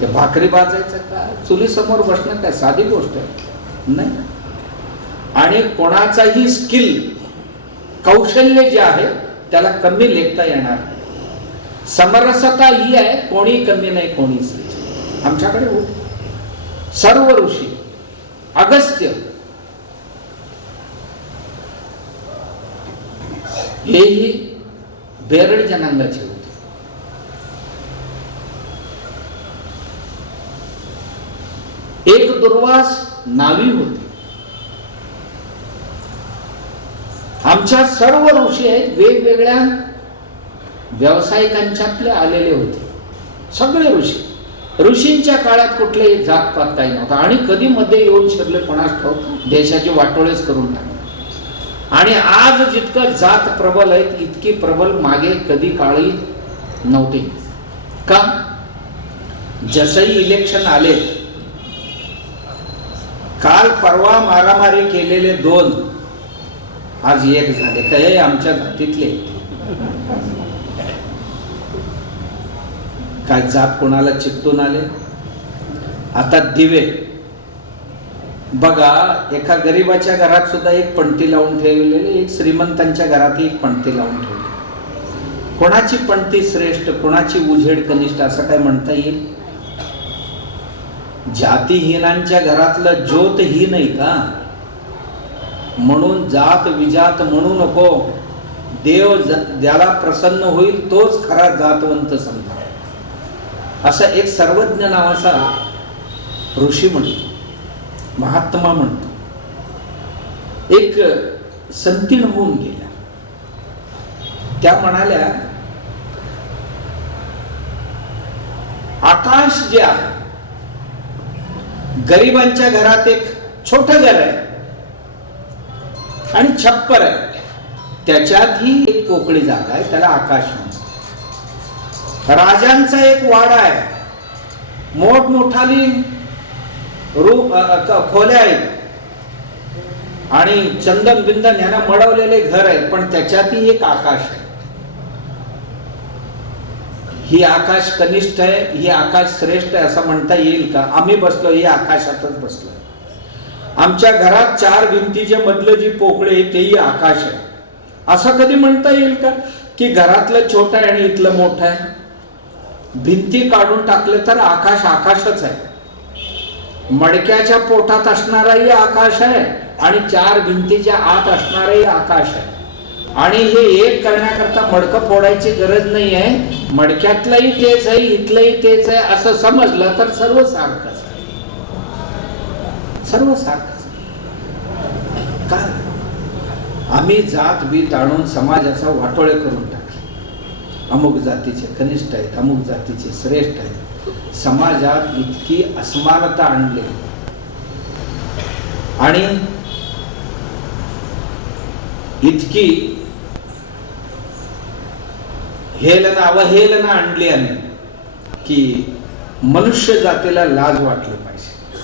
ते भाकरी भाजायचं का, चुलीसमोर बसणं काय साधी गोष्ट आहे नाही. आणि कोणाचाही स्किल कौशल्य जे आहे त्याला कमी लेखता येणार. समरसता ही आहे, कोणी कमी नाही कोणी श्रेष्ठ. आमच्याकडे होते सर्व ऋषी. अगस्त्य हेही बेरड जनांगाचे होते. एक दुर्वास नावी होते. आमच्या सर्व ऋषी आहेत, वेगवेगळ्या व्यावसायिकांच्यातले आलेले होते सगळे ऋषी. ऋषींच्या काळात कुठलेही जातपात काही नव्हता आणि कधी मध्ये येऊन शिरले कोणास ठाऊक, देशाची वाटोळेच करून टाकले. आणि आज जितकं जात प्रबल आहेत इतकी प्रबल मागे कधी काळी नव्हती. का? जसही इलेक्शन आले, काल परवा मारामारी केलेले 2 आज 1 झाले. काय आमच्या जातीतले काय जात कोणाला चिकटून आले? आता दिवे बघा, एका गरीबाच्या घरात सुद्धा एक पणती लावून ठेवलेली, एक श्रीमंतांच्या घरातही एक पणती लावून ठेवली. कोणाची पणती श्रेष्ठ कोणाची उजेड कनिष्ठ असं काय म्हणता येईल? जातीहीनांच्या घरातलं ज्योत ही नाही का? म्हणून जात विजात म्हणू नको. देव ज्याला प्रसन्न होईल तोच खरा जातवंत समजा, असा एक सर्वज्ञ नावाचा ऋषी म्हणतो, महात्मा म्हणतो. एक संतीर्ण होऊन गेल्या. त्या म्हणाल्या, आकाश जे आहे, गरिबांच्या घरात एक छोटं घर आहे आणि छप्पर आहे, त्याच्यात ही एक पोकळी जागा आहे, त्याला आकाश म्हणतात. राजांचा एक वाडा आहे, मोठमोठाली खोल्या आहेत आणि चंदन बिंदन यांना मडवलेले घर आहे, पण त्याच्यातही एक आकाश आहे. ही आकाश कनिष्ठ आहे, ही आकाश श्रेष्ठ आहे असं म्हणता येईल का? आम्ही बसलो ही आकाशातच बसलो. आमच्या घरात 4 भिंतीच्या मधलं जी पोकळी आहे तेही आकाश आहे असं कधी म्हणता येईल का की घरातलं छोटं आहे आणि इथलं मोठं आहे? भिंती काढून टाकले तर आकाश आकाशच आहे. मडक्याच्या पोटात असणाराही आकाश आहे आणि 4 भिंतीच्या आत असणारही आकाश आहे. आणि हे एक करण्याकरता मडकं फोडायची गरज नाही आहे. मडक्यातलंही तेच आहे, इथलंही तेच आहे असं समजलं तर सर्व सारखंच आहे, सर्व सारखंच. काय आम्ही जात बीत आणून समाजाचा वाटोळे करून टाकले. अमुक जातीचे कनिष्ठ आहेत, अमुक जातीचे श्रेष्ठ आहेत. समाजात इतकी असमानता आणली आणि इतकी हेलना अवहेलना आणली आम्ही की मनुष्य जातीला लाज वाटली पाहिजे,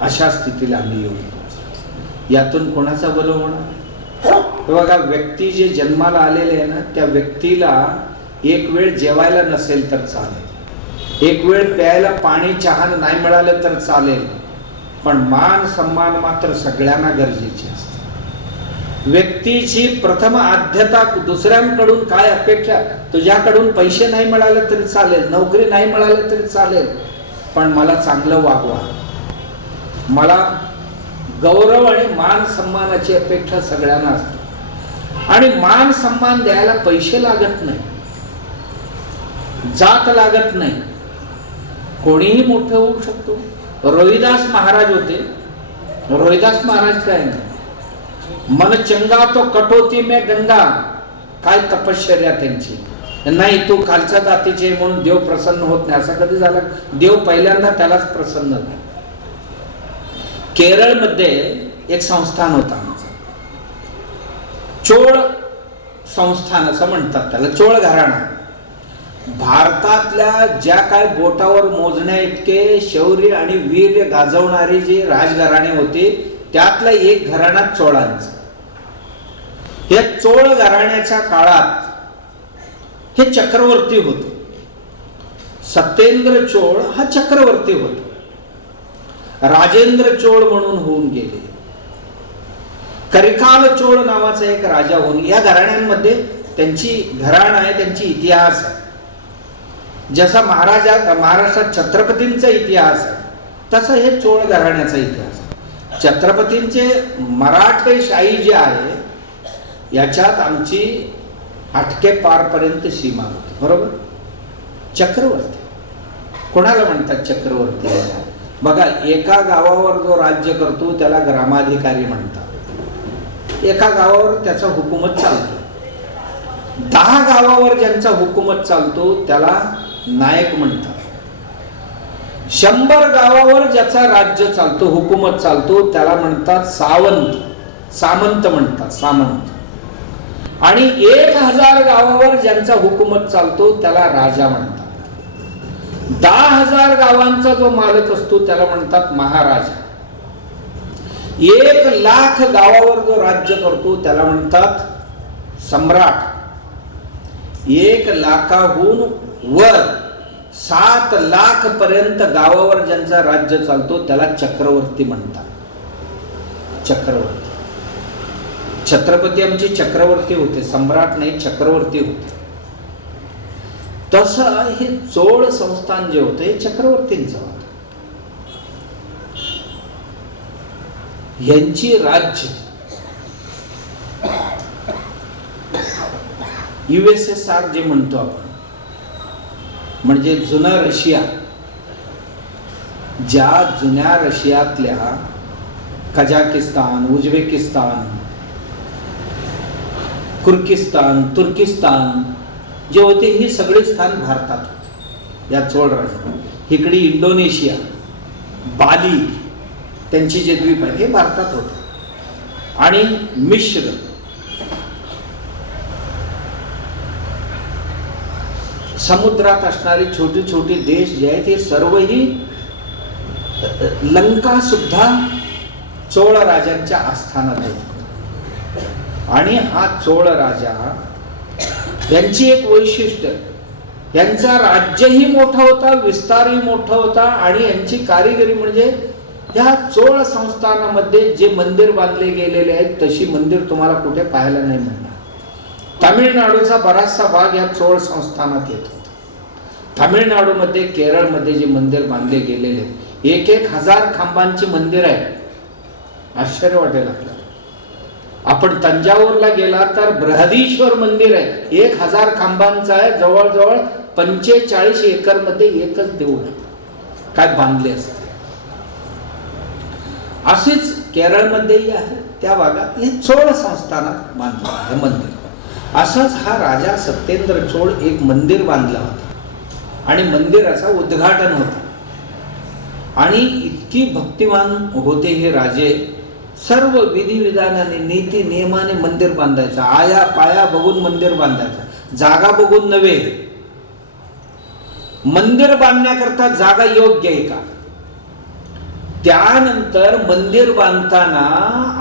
अशा स्थितीला आम्ही येऊन पोहोचलो. यातून कोणाचा बल होणार? बघा, व्यक्ती जे जन्माला आलेले आहे ना, त्या व्यक्तीला एक वेळ जेवायला नसेल तर चालेल, एक वेळ प्यायला पाणी चहा नाही मिळालं तर चालेल, पण मान सन्मान मात्र सगळ्यांना गरजेचे असते. व्यक्तीची प्रथम आद्यता दुसऱ्यांकडून काय अपेक्षा? तुझ्याकडून पैसे नाही मिळाले तरी चालेल, नोकरी नाही मिळाली तरी चालेल, पण मला चांगलं वागवा. मला गौरव आणि मान सन्मानाची अपेक्षा सगळ्यांना असते. आणि मान सन्मान द्यायला पैसे लागत नाही, जात लागत नाही, कोणीही मोठं होऊ शकतो. रोहिदास महाराज होते. रोहिदास महाराज काय नाही, मन चंगा तो कटोती में गंगा, काय तपश्चर्या त्यांची. नाही तू खालच्या जातीचे म्हणून देव प्रसन्न होत नाही असं कधी झालं? देव पहिल्यांदा त्यालाच प्रसन्न झाला. केरळमध्ये एक संस्थान होतं आमचं, चोळ संस्थान असं म्हणतात त्याला, चोळ घराणा. भारतातल्या ज्या काय बोटावर मोजण्या इतके शौर्य आणि वीर्य गाजवणारी जी राजघराणे होते त्यातलं एक घराणा चोळांचं. या चोळ घराण्याच्या काळात हे चक्रवर्ती होते. सत्येंद्र चोळ हा चक्रवर्ती होता. राजेंद्र चोळ म्हणून होऊन गेले. करिकाल चोळ नावाचा एक राजा होऊन, या घराण्यांमध्ये त्यांची घराणं आहे, त्यांची इतिहास आहे. जसा महाराष्ट्रात छत्रपतींचा इतिहास आहे तसं हे चोळ घराण्याचा इतिहास आहे. छत्रपतींचे मराठेशाही जे आहे याच्यात आमची आटके पारपर्यंत सीमा होती, बरोबर. चक्रवर्ती कोणाला म्हणतात? चक्रवर्ती. बघा, एका गावावर जो राज्य करतो त्याला ग्रामाधिकारी म्हणतात. एका गावावर त्याचा हुकूमत चालतो. 10 गावावर ज्यांचा हुकूमत चालतो त्याला नायक म्हणतात. 100 गावावर ज्याचा राज्य चालतो, हुकूमत चालतो त्याला म्हणतात सावंत. सामंत म्हणतात, सामंत. आणि 1000 गावावर ज्यांचा हुकूमत चालतो त्याला राजा म्हणतात. 10,000 गावांचा जो मालक असतो त्याला म्हणतात महाराजा. 1,00,000 गावावर जो राज्य करतो त्याला म्हणतात सम्राट. 1,00,000हून वर 7,00,000 पर्यंत गावावर ज्यांचा राज्य चालतो त्याला चक्रवर्ती म्हणतात. चक्रवर्ती. छत्रपती आमचे चक्रवर्ती होते, सम्राट नाही, चक्रवर्ती होते. तसं हे चोळ संस्थान जे होते हे चक्रवर्तींचं होतं. यांची राज्य USSR जे म्हणतो आपण, म्हणजे जुना रशिया, ज्या जुन्या रशियातल्या कझाकिस्तान, उझबेकिस्तान कुर्किस्तान, तुर्किस्तान जे होते ही सगळे स्थान भारतात होते या चोळ राजा. इकडे इंडोनेशिया, बाली त्यांची जे द्वीप आहेत हे भारतात होते. आणि मिश्र, समुद्रात असणारे छोटे छोटे देश जे आहेत हे सर्वही, लंका सुद्धा चोळ राजांच्या आस्थानात होते. आणि हा चोळ राजा यांची एक वैशिष्ट्य, यांचा राज्यही मोठा होता, विस्तारही मोठा होता. आणि यांची कारिगिरी म्हणजे या चोळ संस्थानामध्ये जे मंदिर बांधले गेलेले आहेत तशी मंदिर तुम्हाला कुठे पाहायला नाही मिळणार. तामिळनाडूचा बराचसा भाग या चोळ संस्थानात येत होता. तामिळनाडूमध्ये, केरळमध्ये जे मंदिर बांधले गेलेले 1,000 खांबांची मंदिर आहे. आश्चर्य वाटेल आपल्याला. आपण तंजावरला गेला तर बृहदीश्वर मंदिर आहे, 1,000 खांबांचं आहे. जवळजवळ 45 एकर मध्ये एकच देऊळ आहे. काय बांधले असते. असेच केरळमध्येही आहे, त्या भागात हे चोळ संस्थानात बांधलं आहे मंदिर. असाच हा राजा सत्येंद्र चोळ एक मंदिर बांधला होता आणि मंदिराचं उद्घाटन होतं. आणि इतकी भक्तिमान होते हे राजे, सर्व विधिविधानाने, नीती नियमाने मंदिर बांधायचं. आया पाया बघून मंदिर बांधायचं, जागा बघून नव्हे. मंदिर बांधण्याकरता जागा योग्य आहे का. त्यानंतर मंदिर बांधताना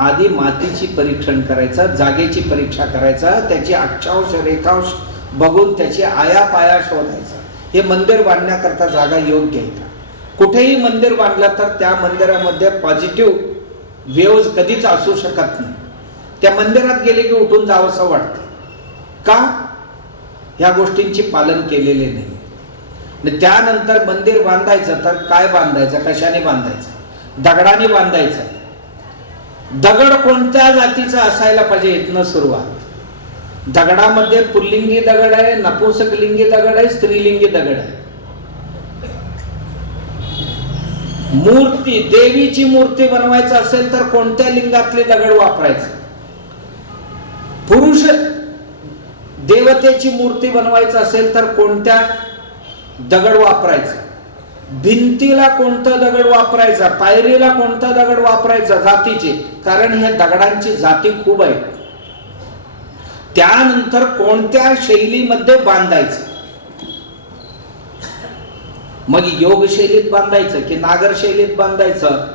आधी मातीची परीक्षण करायचं, जागेची परीक्षा करायचा, त्याची अक्षांश रेखांश बघून त्याची आया पाया शोधायचा. हे मंदिर बांधण्याकरता जागा योग्य आहे का. कुठेही मंदिर बांधलं तर त्या मंदिरामध्ये पॉझिटिव्ह वेव्ज कधीच असू शकत नाही. त्या मंदिरात गेले की उठून जावंसं वाटतं. का. ह्या गोष्टींची पालन केलेले नाही. त्यानंतर मंदिर बांधायचं तर काय बांधायचं, कशाने बांधायचं. दगडाने बांधायचं. दगड कोणत्या जातीचा असायला पाहिजे इथनं सुरुवात. दगडामध्ये पुल्लिंगी दगड आहे, नपुंसकलिंगी दगड आहे, स्त्रीलिंगी दगड आहे. मूर्ती, देवीची मूर्ती बनवायचं असेल तर कोणत्या लिंगातले दगड वापरायचे. पुरुष देवतेची मूर्ती बनवायचं असेल तर कोणत्या दगड वापरायचा. भिंतीला कोणता दगड वापरायचा, पायरीला कोणता दगड वापरायचा, जातीचे. कारण ह्या दगडांची जाती खूप आहेत. त्यानंतर कोणत्या शैलीमध्ये बांधायचं. मग योग शैलीत बांधायचं की नागर शैलीत बांधायचं,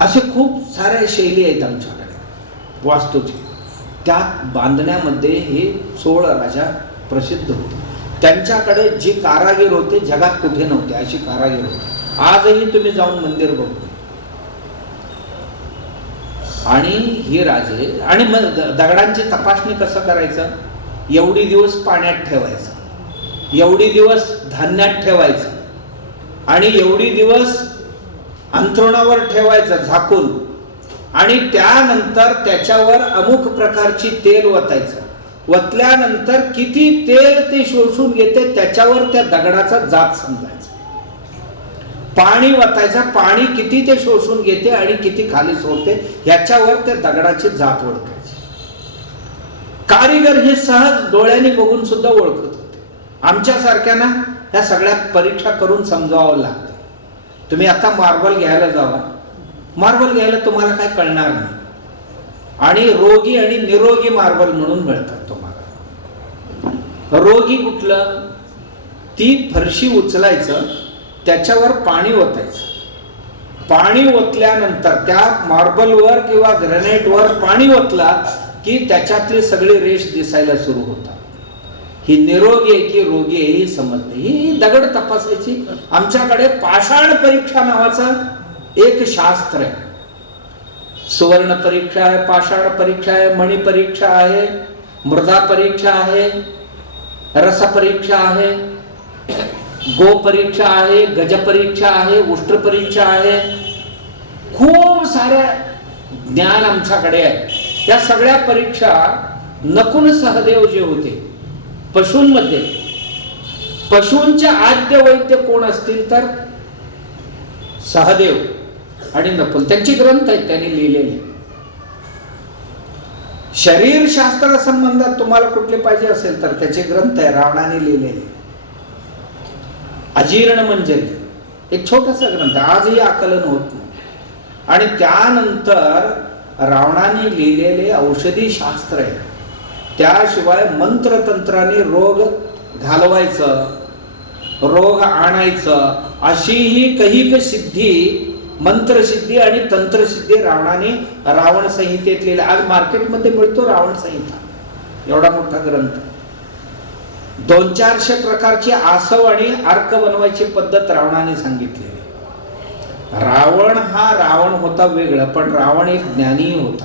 असे खूप साऱ्या शैली आहेत आमच्याकडे वास्तूची. त्यात बांधण्यामध्ये हे चोळ राजा प्रसिद्ध होते. त्यांच्याकडे जे कारागीर होते जगात कुठे नव्हते अशी कारागीर होते. आजही तुम्ही जाऊन मंदिर बघू. आणि हे राजे, आणि मग दगडांची तपासणी कसं करायचं. एवढी दिवस पाण्यात ठेवायचं, एवढी दिवस धान्यात ठेवायचं, आणि एवढी दिवस अंथरुणावर ठेवायचं झाकून. आणि त्यानंतर त्याच्यावर अमुक प्रकारची तेल वतायचं. वतल्यानंतर किती तेल ते शोषून घेते त्याच्यावर त्या दगडाचा जात समजायचा. पाणी वतायचं, पाणी किती ते शोषून घेते आणि किती खाली सोडते ह्याच्यावर त्या दगडाची जात ओळखायची. कारीगर हे सहज डोळ्यांनी बघून सुद्धा ओळखत होते. आमच्यासारख्यांना ह्या सगळ्या परीक्षा करून समजावं लागतं. तुम्ही आता मार्बल घ्यायला जावा, मार्बल घ्यायला तुम्हाला काय कळणार नाही. आणि रोगी आणि निरोगी मार्बल म्हणून मिळतात तुम्हाला. रोगी कुठलं. ती फरशी उचलायचं, त्याच्यावर पाणी ओतायचं. पाणी ओतल्यानंतर त्या मार्बलवर किंवा ग्रेनाइटवर पाणी ओतला की त्याच्यातले सगळे रेष दिसायला सुरू होतात. ही निरोगी आहे की रोगी आहे ही समजते. ही दगड तपासायची. आमच्याकडे पाषाण परीक्षा नावाचा एक शास्त्र आहे. सुवर्ण परीक्षा आहे, पाषाण परीक्षा आहे, मणी परीक्षा आहे, मृदा परीक्षा आहे, रस परीक्षा आहे, गो परीक्षा आहे, गज परीक्षा आहे, उष्ट्र परीक्षा आहे. खूप साऱ्या ज्ञान आमच्याकडे आहे. या सगळ्या परीक्षा नकुल सहदेव जे होते पशूंमध्ये, पशूंचे आद्य वैद्य कोण असतील तर सहदेव आणि नकुल. त्यांचे ग्रंथ आहेत त्यांनी लिहिलेले. शरीरशास्त्र संबंधात तुम्हाला कुठले पाहिजे असेल तर त्याचे ग्रंथ आहे रावणाने लिहिलेले. अजीर्ण मंजरी एक छोटासा ग्रंथ, आजही आकलन होत नाही. आणि त्यानंतर रावणाने लिहिलेले औषधी शास्त्र आहे. त्याशिवाय मंत्रतंत्राने रोग घालवायचं, रोग आणायचं, अशीही कैक सिद्धी, मंत्रसिद्धी आणि तंत्रसिद्धी रावणाने रावण संहितेत लिहिली. आज मार्केटमध्ये मिळतो रावण संहिता, एवढा मोठा ग्रंथ. 200-400 प्रकारची आसव आणि अर्क बनवायची पद्धत रावणाने सांगितलेली. रावण हा रावण होता वेगळा, पण रावण एक ज्ञानी होता,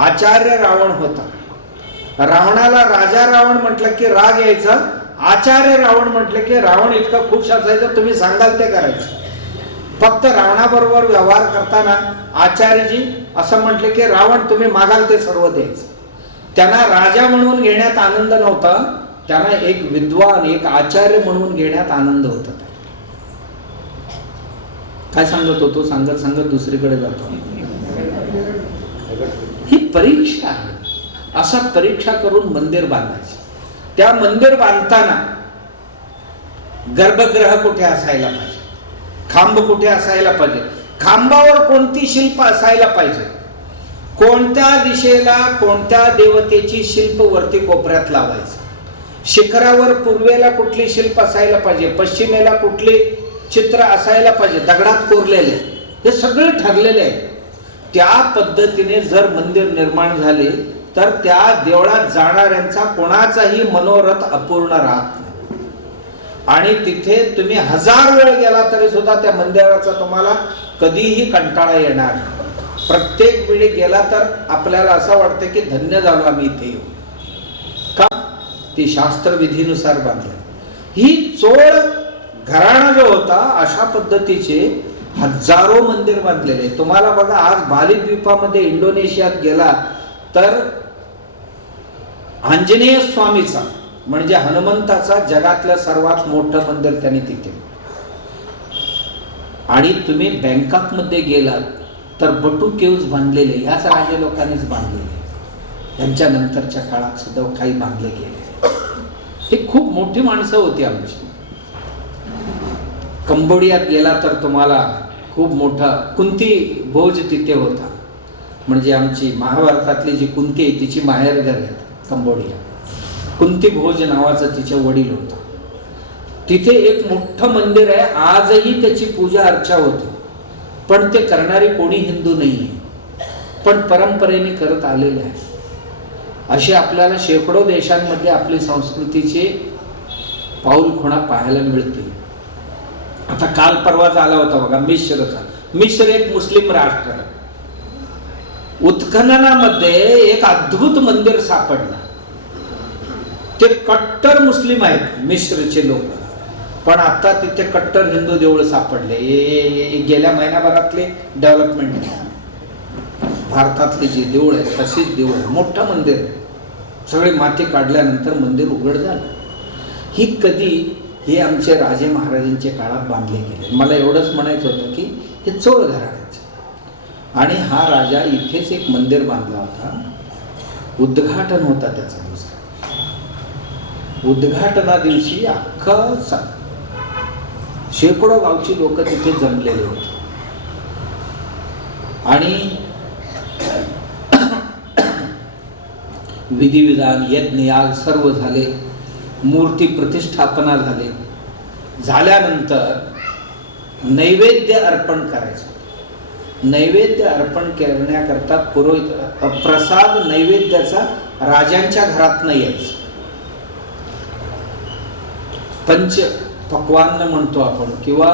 आचार्य रावण होता. रावणाला राजा रावण म्हटलं की राग यायचा, आचार्य रावण म्हटलं की रावण इतका खुश असायचा तुम्ही सांगाल ते करायचं. फक्त रावणाबरोबर व्यवहार करताना आचार्यजी असं म्हटले की रावण तुम्ही मागाल ते सर्व द्यायचं. त्यांना राजा म्हणून घेण्यात आनंद नव्हता, त्यांना एक विद्वान, एक आचार्य म्हणून घेण्यात आनंद होता. काय सांगत होतो, सांगत सांगत दुसरीकडे जातो. ही परीक्षा आहे. असा परीक्षा करून मंदिर बांधायचे. त्या मंदिर बांधताना गर्भगृह कुठे असायला पाहिजे, खांब कुठे असायला पाहिजे, खांबावर कोणती शिल्प असायला पाहिजे, कोणत्या दिशेला कोणत्या देवतेची शिल्प वरती कोपऱ्यात लावायचं, शिखरावर पूर्वेला कुठली शिल्प असायला पाहिजे, पश्चिमेला कुठले चित्र असायला पाहिजे, दगडात कोरलेले, हे सगळे ठरलेले आहे. त्या पद्धतीने जर मंदिर निर्माण झाले तर त्या देवळात जाणाऱ्यांचा कोणाचाही मनोरथ अपूर्ण राहत नाही. आणि तिथे तुम्ही 1000 वेळ गेला तरी सुद्धा त्या मंदिराचा तुम्हाला कधीही कंटाळा येणार. प्रत्येक वेळी गेला तर आपल्याला असं वाटतं की धन्य झालो आम्ही इथे येऊ. का? ती शास्त्रविधीनुसार बांधली. ही चोळ घराणा जो होता अशा पद्धतीचे हजारो मंदिर बांधलेले. तुम्हाला बघा आज बाली द्वीपामध्ये इंडोनेशियात गेला तर आंजनेय स्वामीचा म्हणजे हनुमंताचा जगातलं सर्वात मोठं मंदिर त्यांनी तिथे. आणि तुम्ही बँकॉक मध्ये गेलात तर बटू केव्ज बांधलेले ह्याच राजे लोकांनीच बांधलेले. त्यांच्या नंतरच्या काळात सुद्धा काही बांधले गेले. हे खूप मोठी माणसं होती आमची. कंबोडियात गेला तर तुम्हाला खूप मोठा कुंती भोज तिथे होता. म्हणजे आमची महाभारतातली जी कुंती आहे तिची माहेरघर आहे कंबोडिया. कुंती भोज नावाचं तिचे वडील होता. तिथे एक मोठं मंदिर आहे. आजही त्याची पूजा अर्चा होते. पण ते करणारे कोणी हिंदू नाही आहे, पण परंपरेने करत आलेले आहे. असे आपल्याला शेकडो देशांमध्ये आपली संस्कृतीचे पाऊलखुणा पाहायला मिळते. आता काल परवाच आला होता बघा मिस्रचा. मिस्र एक मुस्लिम राष्ट्र आहे. उत्खननामध्ये एक अद्भुत मंदिर सापडलं. ते कट्टर मुस्लिम आहेत मिस्रचे लोक, पण आता तिथे कट्टर हिंदू देऊळ सापडले. गेल्या महिनाभरातले डेव्हलपमेंट. भारतातली जी देऊळ आहे तशीच देऊळ आहे, मोठं मंदिर आहे. सगळे माती काढल्यानंतर मंदिर उघड झालं. ही कधी हे आमचे राजे महाराजांच्या काळात बांधले गेले. मला एवढंच म्हणायचं होतं की हे चोळ घराण्याचे. आणि हा राजा इथेच एक मंदिर बांधला होता. उद्घाटन होता त्याचा दिवस. उद्घाटना दिवशी अख्खा शेकडो गावची लोक तिथे जमलेले होते. आणि विधिविधान यज्ञ याग सर्व झाले. मूर्ती प्रतिष्ठापना झाली. झाल्यानंतर नैवेद्य अर्पण करायचं. नैवेद्य अर्पण करण्याकरता पुरोहित प्रसाद नैवेद्याचा राजांच्या घरात नाही यायचं. पंच पक्वान्न म्हणतो आपण किंवा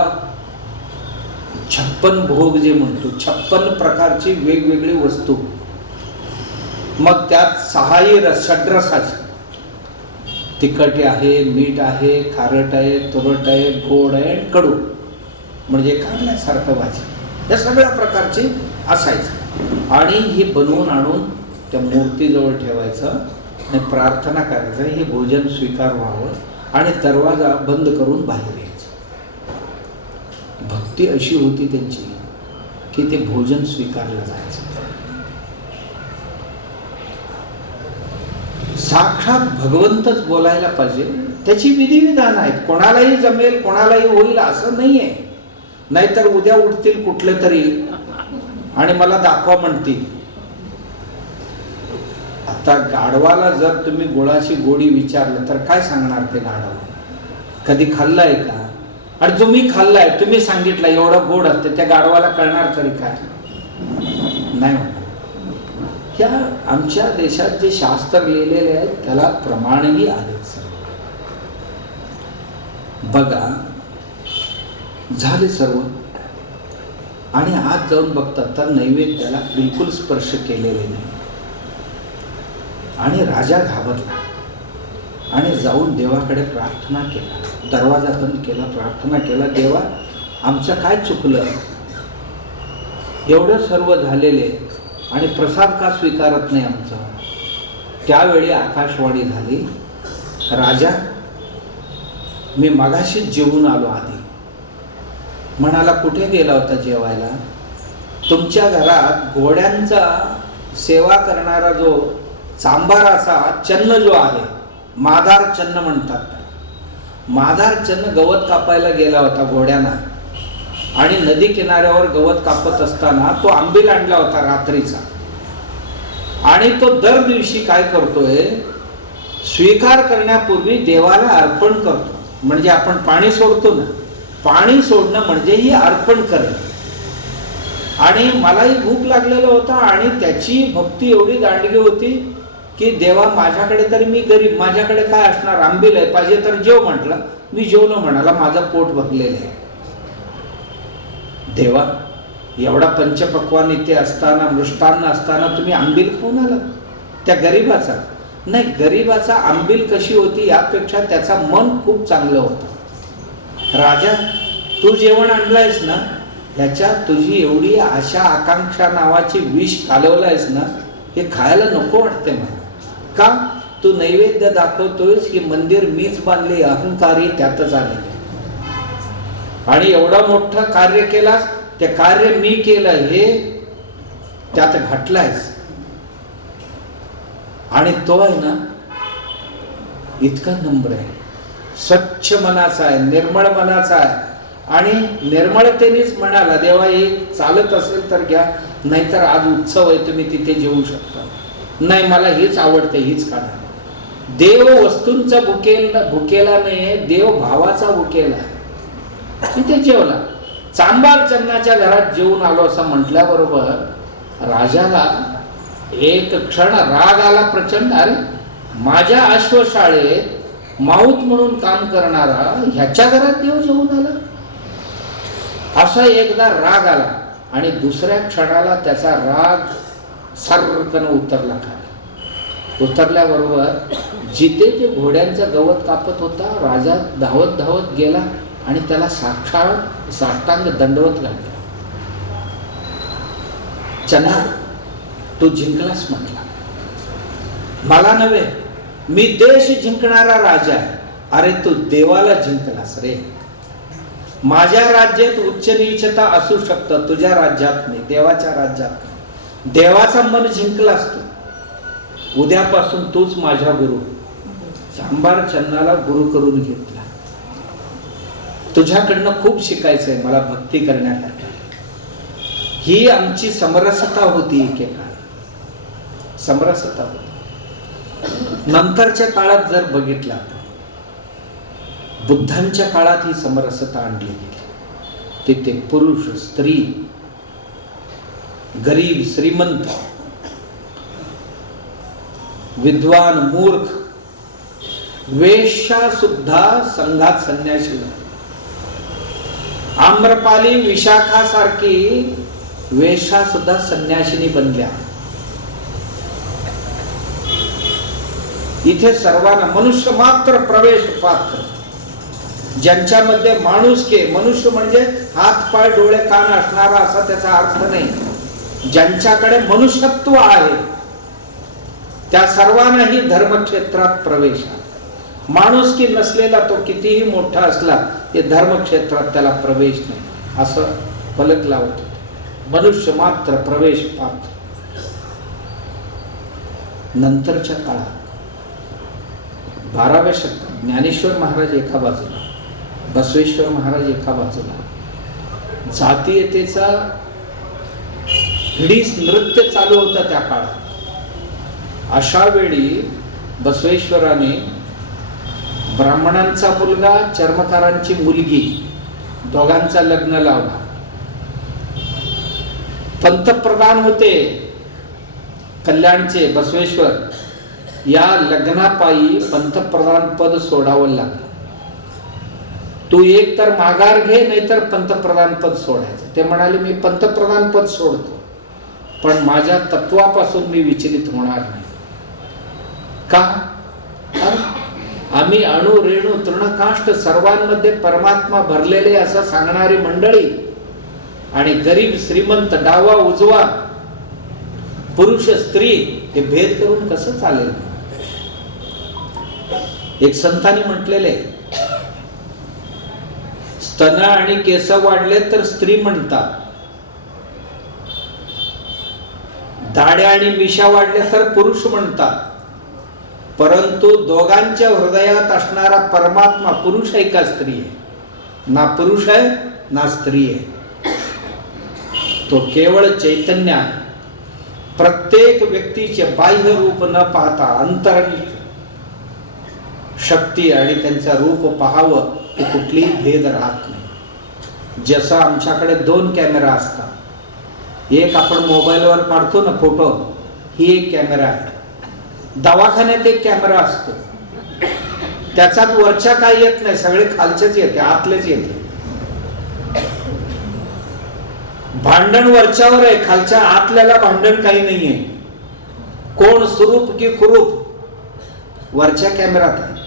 56 भोग जे म्हणतो, 56 प्रकारची वेगवेगळी वस्तू. मग त्यात 6 रस, षड्रसाचे, तिखट आहे, मीठ आहे, खारट आहे, तुरट आहे, गोड आहे, कडू म्हणजे कारल्यासारखं भाजी, या सगळ्या प्रकारचे असायचं. आणि हे बनवून आणून त्या मूर्तीजवळ ठेवायचं आणि प्रार्थना करायचं हे भोजन स्वीकार व्हावं आणि दरवाजा बंद करून बाहेर यायचं. भक्ती अशी होती त्यांची की ते भोजन स्वीकारलं जायचं. साक्षात भगवंतच बोलायला पाहिजे. त्याची विधिविधान आहेत. कोणालाही जमेल, कोणालाही होईल असं नाहीये. नाहीतर उद्या उठतील कुठले तरी आणि मला दाखवा म्हणतील. आता गाढवाला जर तुम्ही गुळाची गोडी विचारलं तर काय सांगणार ते गाढव? कधी खाल्लाय का? आणि तुम्ही खाल्लाय, तुम्ही सांगितलं एवढं गोड असते, त्या गाढवाला कळणार तरी काय? नाही होणार. ह्या आमच्या देशात जे शास्त्र लिहिलेले आहेत त्याला प्रमाणही आले सर्व. बघा झाले सर्व आणि आज जाऊन बघतात तर नैवेद्याला बिलकुल स्पर्श केलेले नाही. आणि राजा घाबरला आणि जाऊन देवाकडे प्रार्थना केला. दरवाजा बंद केला, प्रार्थना केला, देवा आमचं काय चुकलं? एवढं सर्व झालेले आणि प्रसाद का स्वीकारत नाही आमचा? त्यावेळी आकाशवाणी झाली, राजा मी मगाशीच जेवून आलो. आधी म्हणाला कुठे गेला होता जेवायला? तुमच्या घरात घोड्यांचा सेवा करणारा जो चांभाराचा चन्न जो आहे, माधार चन्न म्हणतात, माधार चन्न गवत कापायला गेला होता घोड्यांना. आणि नदी किनाऱ्यावर गवत कापत असताना तो आंबील आणला होता रात्रीचा. आणि तो दर दिवशी काय करतोय, स्वीकार करण्यापूर्वी देवाला अर्पण करतो. म्हणजे आपण पाणी सोडतो ना, पाणी सोडणं म्हणजे ही अर्पण करणं. आणि मलाही भूक लागलेला होता आणि त्याची भक्ती एवढी दांडगी होती की देवा माझ्याकडे तरी, मी गरीब, माझ्याकडे काय असणार, आंबील आहे, पाहिजे तर जेव म्हटलं. मी जेवलो म्हणाला, माझं पोट भरलेलं आहे. देवा एवढा पंचपक्वान इथे असताना, मृष्टान्न असताना तुम्ही आंबील खाऊन आला त्या गरीबाचा? नाही, गरीबाचा आंबील कशी होती यापेक्षा त्याचा मन खूप चांगलं होतं. राजा तू जेवण आणलंयस ना, ह्याच्यात तुझी एवढी आशा आकांक्षा नावाची विष कालवलायस ना, हे खायला नको वाटते मला. का? तू नैवेद्य दाखवतोयस की मंदिर मीच बांधले, अहंकारी त्यातच आले. आणि एवढं मोठं कार्य केलास, ते कार्य मी केलं हे त्यात घटलायस. आणि तो आहे ना इतका नम्र आहे, स्वच्छ मनाचा आहे, निर्मळ मनाचा आहे. आणि निर्मळतेनेच म्हणाला, देवा हे चालत असेल तर घ्या, नाहीतर आज उत्सव आहे, तुम्ही तिथे जेवू शकता. नाही, मला हेच आवडते, हीच खाणार. देव वस्तूंचा भुकेला नाही, देव भावाचा भुकेला. तिथे जेवला. चांभार चन्नाच्या घरात जेवून आलो असं म्हटल्याबरोबर राजाला एक क्षण राग आला प्रचंड. अरे माझ्या अश्वशाळेत माऊत म्हणून काम करणारा ह्याच्या घरात देव जेवून आला, असा एकदा राग आला. आणि दुसऱ्या क्षणाला त्याचा राग सर्रकन उतरला. उतरल्याबरोबर जिथे ते घोड्यांचं गवत कापत होता, राजा धावत धावत गेला आणि त्याला साक्षात साष्टांग दंडवत घातला. चन्ना तू जिंकलास म्हटला. मला नव्हे, मी देश जिंकणारा राजा आहे. अरे तू देवाला जिंकलास रे. माझ्या राज्यात उच्च नीचता असू शकतं, तुझ्या राज्यात नाही, देवाच्या राज्यात. देवाचा मन जिंकलास तू. उद्यापासून तूच माझ्या गुरु. चांभार चन्नाला गुरु करून घेतला. तुझ्याकडनं खूप शिकायचंय मला भक्ती करण्याकरता. ही आमची समरसता होती, एकेकाळी समरसता होती. नंतरच्या काळात जर बघितलं, बुद्धांच्या काळात ही समरसता आणली गेली. तिथे पुरुष स्त्री, गरीब श्रीमंत, विद्वान मूर्ख, वेश्या सुद्धा संघात संन्याशी. आम्रपाली विशाखा सारखी वेश्या सुद्धा संन्यासिनी बनल्या. इथे सर्वांना मनुष्य मात्र प्रवेश पात्र, ज्यांच्यामध्ये माणुसकी, मनुष्य म्हणजे हात पाय डोळे कान असणारा असा त्याचा अर्थ नाही. ज्यांच्याकडे मनुष्यत्व आहे त्या सर्वांनाही धर्मक्षेत्रात प्रवेश आहे. माणुसकी नसलेला तो कितीही मोठा असला ते धर्मक्षेत्रात त्याला प्रवेश नाही असं फलक लावतो. मनुष्य मात्र प्रवेश पात्र. नंतरच्या काळात 12व्या शतकात ज्ञानेश्वर महाराज एका बाजूला, बसवेश्वर महाराज एका बाजूला, जातीयतेचा हिडीस नृत्य चालू होता त्या काळात. अशा वेळी बसवेश्वराने ब्राह्मणांचा मुलगा, चर्मकारांची मुलगी दोघांचा लग्न लावला. पंतप्रधान होते कल्याणचे बसवेश्वर. या लग्नापायी पंतप्रधान पद सोडावं लागलं. तू एक तर माघार घे, नाहीतर पंतप्रधान पद सोडायचं. ते म्हणाले मी पंतप्रधान पद सोडतो, पण माझ्या तत्वापासून मी विचलित होणार नाही. का? आम्ही अणु रेणू तृणकाष्ठ सर्वांमध्ये परमात्मा भरलेले असं सांगणारी मंडळी, आणि गरीब श्रीमंत, डावा उजवा, पुरुष स्त्री हे भेद करून कसं चालेल? एक संतांनी म्हटलेले, स्तन आणि केस वाढले तर स्त्री म्हणतात, दाढ्या आणि मिशा वाढले तर पुरुष म्हणतात, परंतु दोघांच्या हृदयात असणारा परमात्मा पुरुष आहे का स्त्री आहे? ना पुरुष आहे ना स्त्री आहे. तो केवळ चैतन्य आहे. प्रत्येक व्यक्तीचे बाह्य रूप न पाहता अंतरंग शक्ती आणि त्यांचं रूप पाहावं की कुठलीही भेद राहत नाही. जसं आमच्याकडे 2 कॅमेरा असतात. एक आपण मोबाईलवर काढतो ना फोटो, ही एक कॅमेरा आहे. दवाखान्यात एक कॅमेरा असतो, त्याच्यात वरच्या काही येत नाही, सगळे खालचेच येते, आतलेच येते. भांडण वरच्यावर आहे, खालच्या आतल्याला भांडण काही नाहीये. कोण सुरूप की कुरूप वरच्या कॅमेरात आहे.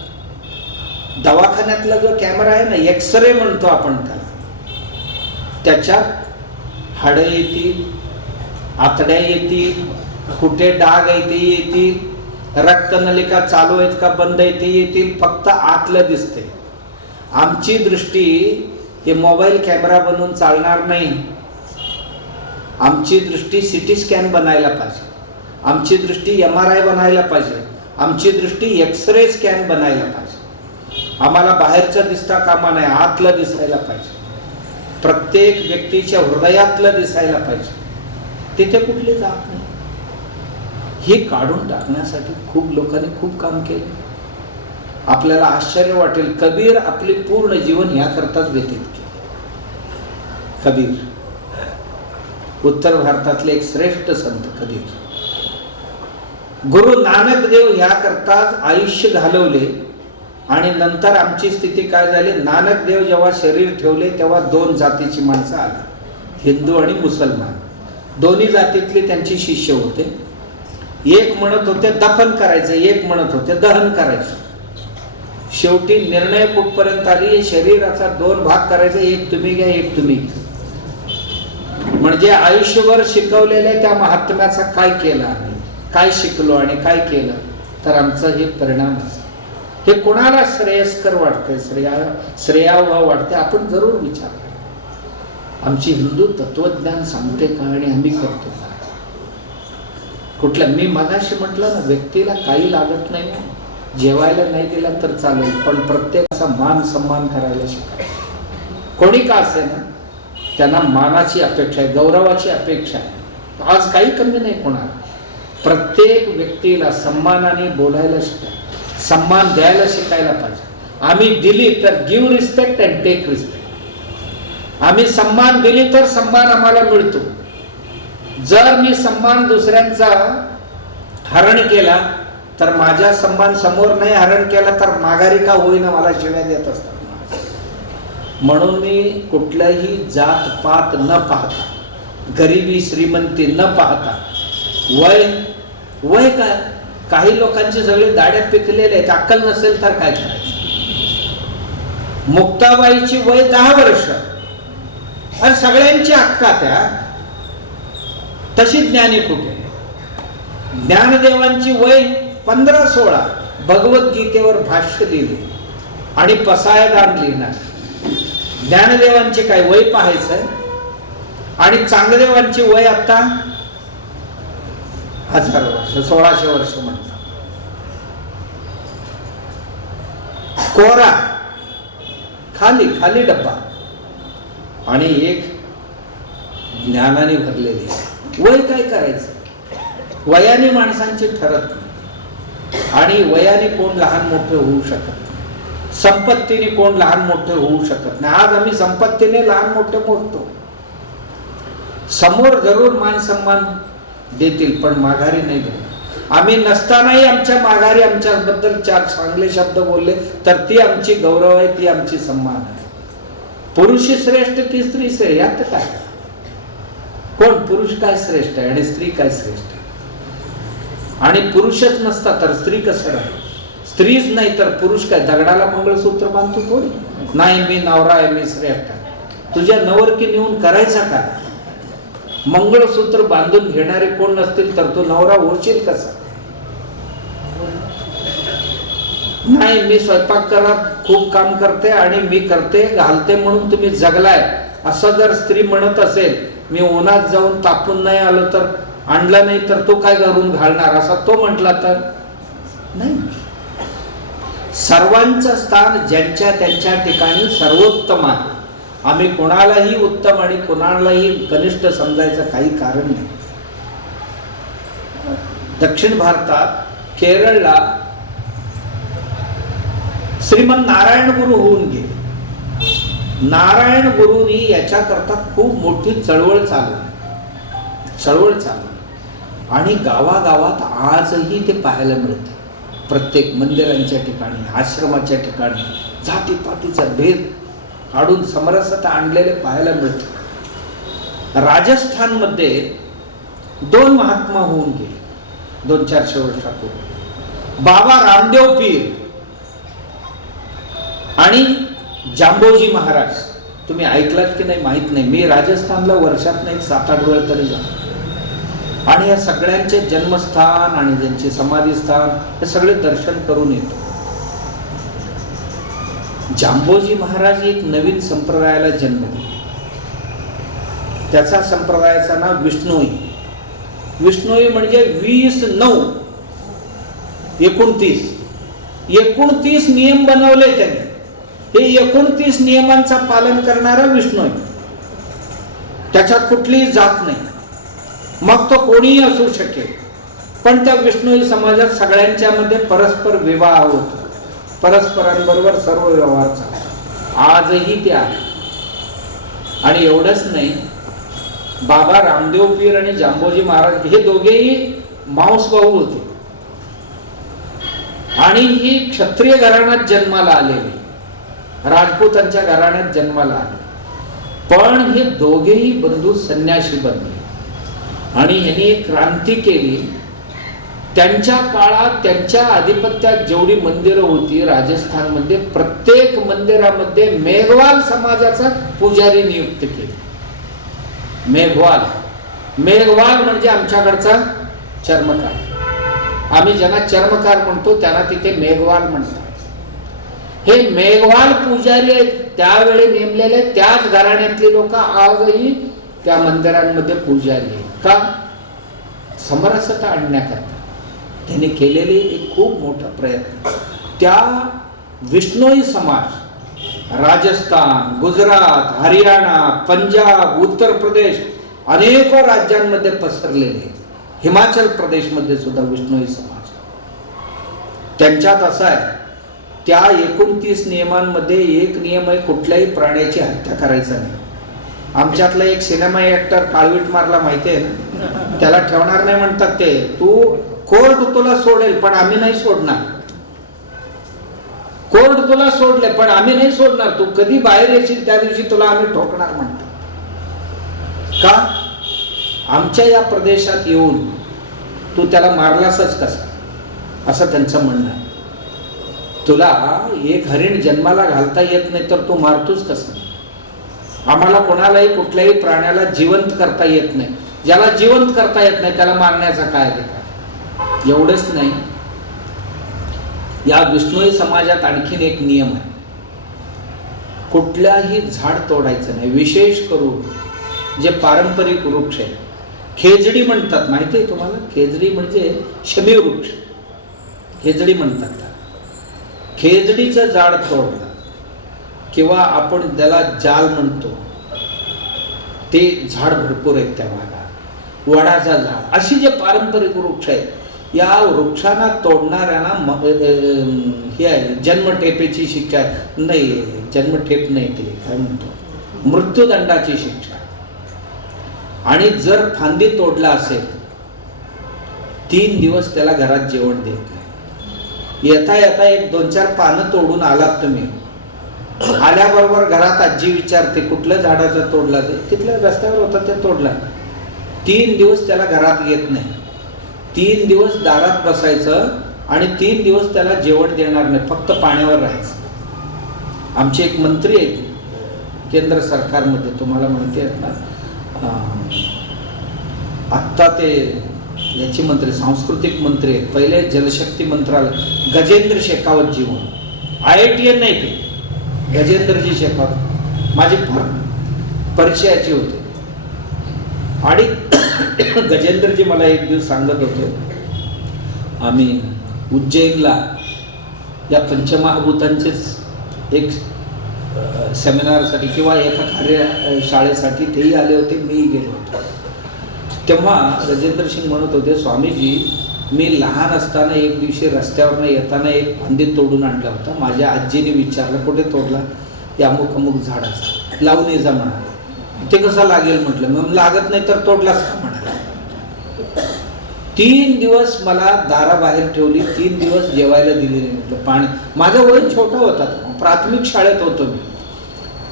दवाखान्यातला जो कॅमेरा आहे ना, एक्सरे म्हणतो आपण त्याला, त्याच्यात हाडं येतील, आतड्या येतील, कुठे डाग आहे ते येतील, रक्तनलिका चालू आहेत का बंद आहे ते येतील, फक्त आतलं दिसते. आमची दृष्टी हे मोबाईल कॅमेरा बनवून चालणार नाही. आमची दृष्टी सिटी स्कॅन बनायला पाहिजे, आमची दृष्टी MRI बनायला पाहिजे, आमची दृष्टी एक्सरे स्कॅन बनायला पाहिजे. आम्हाला बाहेरचं दिसता कामा नाही, आतलं दिसायला पाहिजे. प्रत्येक व्यक्तीच्या हृदयातलं दिसायला पाहिजे. तिथे कुठले जात नाही. हे काढून टाकण्यासाठी खूप लोकांनी खूप काम केले. आपल्याला आश्चर्य वाटेल, कबीर आपले पूर्ण जीवन ह्याकरताच व्यतीत केले. कबीर उत्तर भारतातले एक श्रेष्ठ संत कबीर. गुरु नानक देव ह्याकरताच आयुष्य घालवले. आणि नंतर आमची स्थिती काय झाली, नानक देव जेव्हा शरीर ठेवले तेव्हा 2 जातीची माणसं आली, हिंदू आणि मुसलमान. दोन्ही जातीतले त्यांचे शिष्य होते. एक म्हणत होते दफन करायचं, एक म्हणत होते दहन करायचं. शेवटी निर्णय कुठपर्यंत आली, शरीराचा 2 भाग करायचा, एक तुम्ही घ्या, एक तुम्ही घ्या. म्हणजे आयुष्यभर शिकवलेल्या त्या महात्म्याचा काय केलं आम्ही, काय शिकलो आणि काय केलं, तर आमचा हे परिणाम असा. हे कोणाला श्रेयस्कर वाटतंय, श्रेयावह वाटते, आपण जरूर विचार करा. आमची हिंदू तत्वज्ञान सांगते का आणि आम्ही करतो का? कुठलं, मी मगाशी म्हटलं ना, व्यक्तीला काही लागत नाही, जेवायला नाही दिला तर चालेल, पण प्रत्येकाचा मान सन्मान करायला शिका. कोणी का असे ना, त्यांना मानाची अपेक्षा आहे, गौरवाची अपेक्षा आहे. आज काही कमी नाही कोणाला. प्रत्येक व्यक्तीला सन्मानाने बोलायला शिका, सन्मान द्यायला शिकायला पाहिजे. आम्ही दिली तर give respect and take respect. आम्ही सन्मान दिली तर सन्मान आम्हाला मिळतो. जर मी सन्मान दुसऱ्यांचा हरण केला तर माझ्या सन्मान समोर नाही हरण केला तर माघारी का होईना मला शिव्या देत असतात. म्हणून मी कुठलाही जात पात न पाहता, गरिबी श्रीमंती न पाहता, वय काय, काही लोकांचे सगळे दाढ्या पिकलेले आहेत, अक्कल नसेल तर काय करायचं. मुक्ताबाईची वय 10 वर्ष आणि सगळ्यांची अक्का त्या, तशी ज्ञानी कुठे. ज्ञानदेवांची वय 15-16, भगवद्गीतेवर भाष्य लिहिले आणि पसायदान लिहिणार. ज्ञानदेवांचे काय वय पाहायचं, आणि चांगदेवांची वय आता 1000 वर्ष, 1600 वर्ष म्हणतात. कोरा, खाली खाली डब्बा, आणि एक ज्ञानाने भरलेली आहे. वय काय करायचं? वयाने माणसांची ठरत नाही, आणि वयाने कोण लहान मोठे होऊ शकत नाही, संपत्तीने कोण लहान मोठे होऊ शकत नाही. आज आम्ही संपत्तीने लहान मोठे मोठतो. समोर जरूर मान सन्मान देतील, पण माघारी नाही देणार. आम्ही नसतानाही आमच्या माघारी आमच्याबद्दल 4 चांगले शब्द बोलले तर ती आमची गौरव आहे, ती आमची सन्मान आहे. पुरुष श्रेष्ठ की स्त्री श्रेष्ठ, यात काय? कोण पुरुष काय श्रेष्ठ आहे आणि स्त्री काय श्रेष्ठ आहे? आणि पुरुषच नसता तर स्त्री कसं राहील? स्त्रीच नाही तर पुरुष काय दगडाला मंगळसूत्र बांधतो थोडी? नाही, मी नवरा आहे, मी श्रेष्ठ आहे. तुझ्या नवरकी नेऊन करायचा काय? मंगळसूत्र बांधून घेणारे कोण नसतील तर तू नवरा होशील कसा? नाही, मी स्वयंपाक करत खूप काम करते आणि मी करते घालते म्हणून तुम्ही जगलाय, असं जर स्त्री म्हणत असेल, मी उन्हात जाऊन तापून नाही आलो तर आणलं नाही तर तो काय घरून घालणार, असा तो म्हटला तर नाही. सर्वांचं स्थान ज्यांच्या त्यांच्या ठिकाणी सर्वोत्तम आहे. आम्ही कोणालाही उत्तम आणि कोणालाही कनिष्ठ समजायचं काही कारण नाही. दक्षिण भारतात केरळला श्रीमंत नारायण गुरु होऊन गेले. नारायण गुरुनी याच्याकरता खूप मोठी चळवळ चालवली आणि गावागावात आजही ते पाहायला मिळते. प्रत्येक मंदिरांच्या ठिकाणी, आश्रमाच्या ठिकाणी जातीपातीचा भेद काढून समरसता आणलेले पाहायला मिळते. राजस्थानमध्ये 2 महात्मा होऊन गेले 200-400 वर्षापूर्वी. बाबा रामदेव पीर आणि जांबोजी महाराज. तुम्ही ऐकलात की नाही माहित नाही. मी राजस्थानला वर्षात नाही 7-8 वेळ तरी जातो, आणि या सगळ्यांचे जन्मस्थान आणि ज्यांचे समाधीस्थान हे सगळे दर्शन करून येतो. जांबोजी महाराज एक नवीन संप्रदायाला जन्म दिला. त्याचा संप्रदायाचं नाव विष्णोई. विष्णोई म्हणजे 29 29 नियम बनवले त्यांनी. हे 29 नियमांचा पालन करणारा विष्णोई. त्याच्यात कुठलीही जात नाही, मग तो कोणीही असू शकेल. पण त्या विष्णोई समाजात सगळ्यांच्या मध्ये परस्पर विवाह होतो, परस्परांबरोबर सर्व व्यवहार चालतो. आजही ते आहे. आणि एवढंच नाही, बाबा रामदेव पीर आणि जांबोजी महाराज हे दोघेही मावस भाऊ होते, आणि ही क्षत्रिय घराण्यात जन्माला आलेली, राजपूतांच्या घराण्यात जन्माला आले. पण हे दोघेही बंधू संन्यासी बनले आणि यांनी एक क्रांती केली. त्यांच्या काळात त्यांच्या आधिपत्यात जेवढी मंदिरं होती राजस्थानमध्ये, प्रत्येक मंदिरामध्ये मेघवाल समाजाचा पुजारी नियुक्त केले. मेघवाल म्हणजे आमच्याकडचा चर्मकार. आम्ही ज्यांना चर्मकार म्हणतो त्यांना तिथे मेघवाल म्हणतात. हे मेघवाल पुजारी आहेत, त्यावेळी नेमलेले त्याच घराण्यातली लोक आजही त्या मंदिरांमध्ये पुजारी आहेत. का? समरसता आणण्याकरता त्यांनी केलेली एक खूप मोठा प्रयत्न. त्या विष्णोई समाज राजस्थान, गुजरात, हरियाणा, पंजाब, उत्तर प्रदेश अनेक राज्यांमध्ये पसरलेले. हिमाचल प्रदेशमध्ये सुद्धा विष्णोई समाज. त्यांच्यात असा आहे, त्या 29 नियमांमध्ये एक नियम आहे, कुठल्याही प्राण्याची हत्या करायचा नाही. आमच्यातला एक सिनेमा ऍक्टर काळवीट मारला माहितीये ना, त्याला ठेवणार नाही म्हणतात ते. तू कोर्ट तुला सोडेल पण आम्ही नाही सोडणार. कोर्ट तुला सोडले पण आम्ही नाही सोडणार. तू कधी बाहेर येशील त्या दिवशी तुला आम्ही ठोकणार म्हणतो. का? आमच्या या प्रदेशात येऊन तू त्याला मारलासच कसा, असं त्यांचं म्हणणं आहे. तुला एक हरिण जन्माला घालता येत नाही तर तू मारतोस कसं? आम्हाला कोणालाही कुठल्याही प्राण्याला जिवंत करता येत नाही. ज्याला जिवंत करता येत नाही त्याला मारण्याचा काय अधिकार? एवढंच नाही, या विष्णोई समाजात आणखीन एक नियम आहे, कुठल्याही झाड तोडायचं नाही. विशेष करून जे पारंपरिक वृक्ष आहे, खेजडी म्हणतात, माहिती आहे तुम्हाला? खेजडी म्हणजे शमी वृक्ष, खेजडी म्हणतात. खेजडीचं झाड तोडलं किंवा आपण त्याला जाल म्हणतो, ते झाड भरपूर आहेत त्या भागात, वडाचा झाड, अशी जे पारंपरिक वृक्ष आहेत, या वृक्षांना तोडणाऱ्यांना हे आहे जन्मठेपेची शिक्षा नाही, जन्मठेप नाही, ते काय म्हणतो मृत्यूदंडाची शिक्षा. आणि जर फांदी तोडला असेल 3 दिवस त्याला घरात जेवण देत नाही. येता येता 1-2-4 पानं तोडून आलात तुम्ही, आल्याबरोबर घरात आजी विचारते कुठल्या झाडाचं तोडला, ते तिथल्या रस्त्यावर होता ते तोडला. 3 दिवस त्याला घरात घेत नाही, 3 दिवस दारात बसायचं आणि 3 दिवस त्याला जेवण देणार नाही, फक्त पाण्यावर राहायचं. आमचे एक मंत्री आहेत केंद्र सरकारमध्ये, तुम्हाला माहिती आहेत ना, आत्ता ते याची मंत्री, सांस्कृतिक मंत्री आहेत, पहिले जलशक्ती मंत्रालय, गजेंद्र शेखावत जी म्हणून, IITN नाही ते, गजेंद्रजी शेखावत माझे परिचयाचे होते. आणि गजेंद्रजी मला एक दिवस सांगत होते, आम्ही उज्जैनला या पंचमहाभूतांचेच एक सेमिनारसाठी किंवा एका कार्यशाळेसाठी तेही आले होते, मीही गेलो होतो. तेव्हा राजेंद्र सिंग म्हणत होते, स्वामीजी मी लहान असताना एक दिवशी रस्त्यावरनं येताना एक फांदी तोडून आणला होता. माझ्या आजीने विचारलं कुठे तोडला, या अमुक अमुक झाडाचा, लावून ये जा म्हणाला. ते कसा लागेल म्हटलं, मग लागत नाही तर तोडलाच का म्हणाला. 3 दिवस मला दाराबाहेर ठेवली, 3 दिवस जेवायला दिले नाही. म्हटलं पाणी, माझं वय छोटा होता, प्राथमिक शाळेत होतो मी.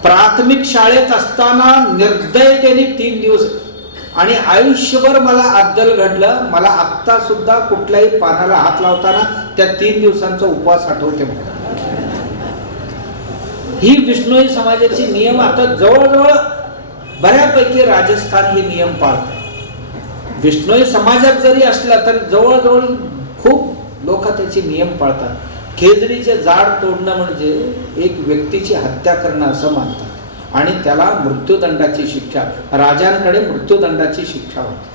प्राथमिक शाळेत असताना निर्दयतेने 3 दिवस, आणि आयुष्यभर मला अद्दल घडलं. मला आत्ता सुद्धा कुठल्याही पानाला हात लावताना त्या 3 दिवसांचा उपवास आठवते. ही विष्णोई समाजाची नियम आता जवळजवळ बऱ्यापैकी राजस्थान हे नियम पाळते. विष्णोई समाजात जरी असला तर जवळजवळ खूप लोक त्याचे नियम पाळतात. खेजडीचे झाड तोडणं म्हणजे एक व्यक्तीची हत्या करणं असं मानतात, आणि त्याला मृत्यूदंडाची शिक्षा, राजांकडे मृत्यूदंडाची शिक्षा होती.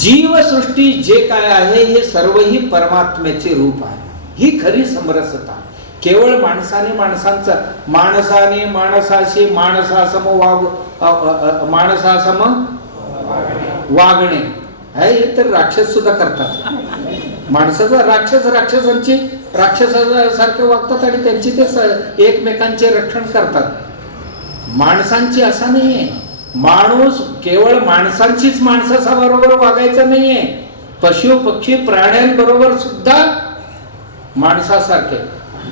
जीवसृष्टी जे काय आहे हे सर्वही परमात्म्याचे रूप आहे. ही खरी समरसता. केवळ माणसाने माणसाशी माणसासम वागणे हे तर राक्षस सुद्धा करतात. माणसाचा राक्षसांची राक्षसासारखे वागतात आणि त्यांची ते एकमेकांचे रक्षण करतात. माणसांची असं नाहीये. माणूस केवळ माणसांचीच माणसाबरोबर वागायचं नाहीये, पशु पक्षी प्राण्यांबरोबर सुद्धा माणसासारखे.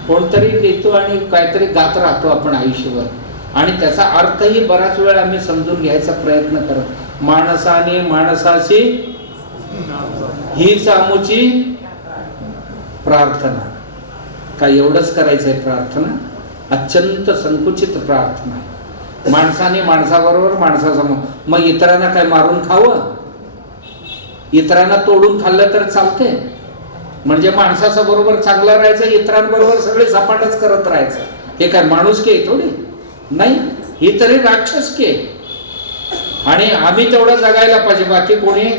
कोणतरी लिहितो आणि काहीतरी गात राहतो आपण आयुष्यभर, आणि त्याचा अर्थही बराच वेळ आम्ही समजून घ्यायचा प्रयत्न करतो. माणसाने माणसाशी हीच आमुची प्रार्थना. काय एवढंच करायचंय प्रार्थना? अत्यंत संकुचित प्रार्थना. माणसाने माणसाबरोबर माणसासमोर, मग इतरांना काय मारून खावं? इतरांना तोडून खाल्लं तर चालते? म्हणजे माणसाबरोबर चांगलं राहायचं, इतरांबरोबर सगळे सपाटच करत राहायचं, हे काय माणुसकी आहे थोडी? नाही, ही तरी राक्षसकी आहे. आणि आम्ही तेवढं जगायला पाहिजे, बाकी कोणी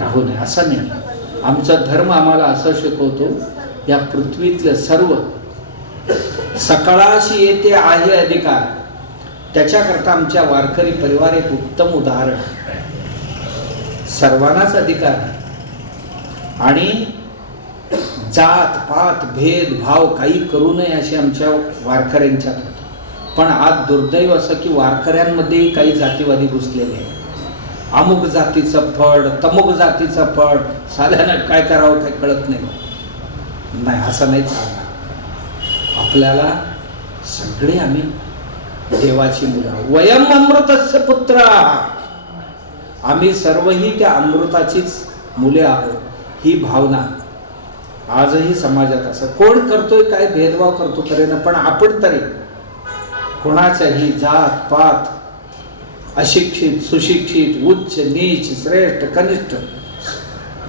राहू नये असं नाही. आमचा धर्म आम्हाला असं शिकवतो, या पृथ्वीतलं सर्व सकाळाशी येते आहे अधिकार. त्याच्याकरता आमच्या वारकरी परिवार एक उत्तम उदाहरण. सर्वांनाच अधिकार आहे, आणि जात पात भेदभाव काही करू नये अशी आमच्या वारकऱ्यांच्यात होतं. पण आज दुर्दैव असं की वारकऱ्यांमध्येही काही जातीवादी घुसलेले आहेत. अमुक जातीचं फड, तमुक जातीचं फड, साल्यानं काय करावं काय कळत नाही. नाही, असं नाही चालणार. आपल्याला सगळे आम्ही देवाची मुलं, वयम अमृतस्य पुत्र, आम्ही सर्वही त्या अमृताचीच मुले आहोत. ही भावना आजही समाजात असं कोण करतोय, काय भेदभाव करतो करेना, पण आपण तरी कोणाच्याही जात पात, अशिक्षित सुशिक्षित, उच्च नीच, श्रेष्ठ कनिष्ठ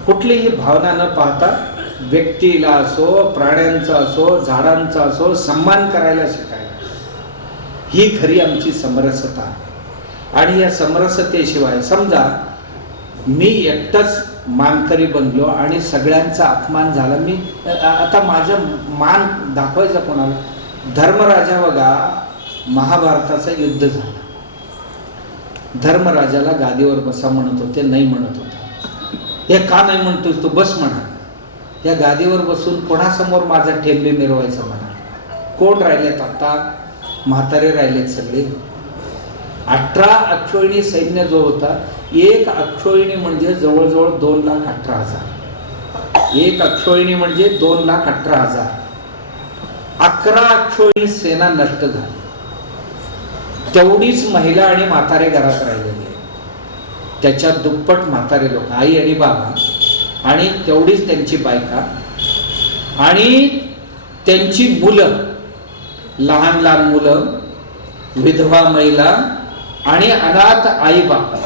कुठलीही भावना न पाहता व्यक्तीला असो, प्राण्यांचा असो, झाडांचा असो सन्मान करायला शिकायला, ही खरी आमची समरसता. आणि या समरसतेशिवाय, समजा मी एकटाच मानकरी बनलो आणि सगळ्यांचा अपमान झाला. मी आता माझं मान दाखवायचं कोणाला? धर्मराजा बघा, महाभारताचं युद्ध झालं, धर्मराजाला गादीवर बसा म्हणत होते, नाही म्हणत होता. हे का नाही म्हणतोस तू, बस म्हणा. या गादीवर बसून कोणासमोर माझा ठेंबे मिरवायचा म्हणा. कोण राहिलेत आता? म्हातारे राहिलेत सगळे. 18 अक्षोहिणी सैन्य जो होता, एक अक्षोहिणी म्हणजे जवळजवळ 2,18,000. एक अक्षोहिणी म्हणजे 2,18,000. 11 अक्षोहिणी सेना नष्ट झाली. तेवढीच महिला आणि म्हातारे घरात राहिलेले, त्याच्या दुप्पट म्हातारे लोक, आई आणि बाबा, आणि तेवढीच त्यांची बायका आणि त्यांची मुलं, लहान लहान मुलं, विधवा महिला आणि अनाथ आई बाबा.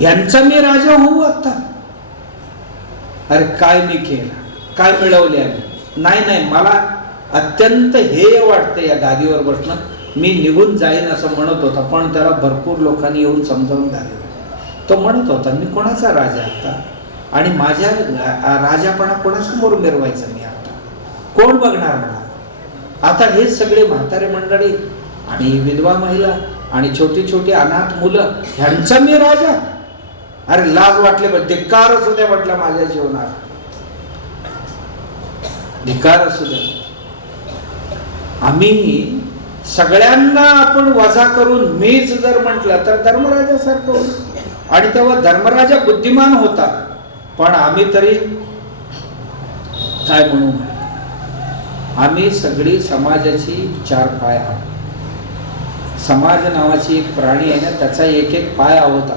यांचा मी राजा होऊ आता? अरे काय मी केलं, काय मिळवले आम्ही? नाही, मला अत्यंत हेय वाटतं या गादीवर बसणं, मी निघून जाईन असं म्हणत होता. पण त्याला भरपूर लोकांनी येऊन समजावून घालवलं. तो म्हणत होता, मी कोणाचा राजा आता, आणि माझ्या राजापणा कोणासमोर मिरवायचा मी आता? कोण बघणार मला? आता हे सगळे म्हातारे मंडळी आणि विधवा महिला आणि छोटी छोटी अनाथ मुलं, ह्यांचा मी राजा? अरे लाज वाटले, पण धिक्कार असू द्या म्हटलं माझ्या जीवनात, धिक्कार असू द्या. आम्ही सगळ्यांना आपण वजा करून मीच जर म्हटलं तर धर्मराजासारखं होईल. आणि तेव्हा धर्मराजा बुद्धिमान होता, पण आम्ही तरी काय म्हणू? आम्ही सगळी समाजाची 4 पाय आहोत. समाज नावाची एक प्राणी आहे ना, त्याचा एक एक पाय होता,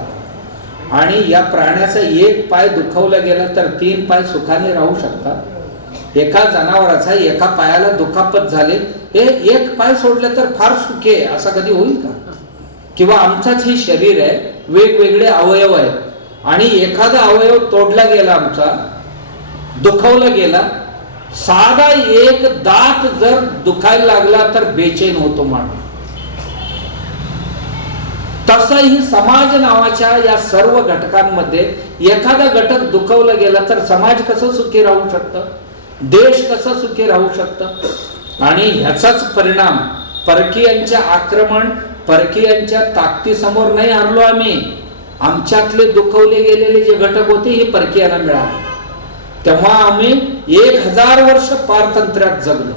आणि या प्राण्याचा एक पाय दुखावला गेला तर 3 पाय सुखाने राहू शकतात. एका जनावराचा एका पायाला दुखापत झाले, हे एक पाय सोडलं तर फार सुखे, असं कधी होईल का? किंवा आमचाच हे शरीर आहे, वेगवेगळे अवयव आहेत, आणि एखादा अवयव तोडला गेला, आमचा दुखावला गेला, साधा एक दात जर दुखायला लागला तर बेचैन होतो माणूस. तसंही समाज नावाच्या या सर्व घटकांमध्ये एखादा घटक दुखावला गेला तर समाज कसं सुखी राहू शकतं, देश कसं सुखी राहू शकतं? आणि ह्याचाच परिणाम परकीयांच्या आक्रमण, परकीयांच्या ताकदीसमोर नाही आणलो आम्ही. आमच्यातले दुखवले गेलेले जे घटक होते हे परकीयांना मिळाले. तेव्हा आम्ही 1000 वर्ष पारतंत्र्यात जगलो,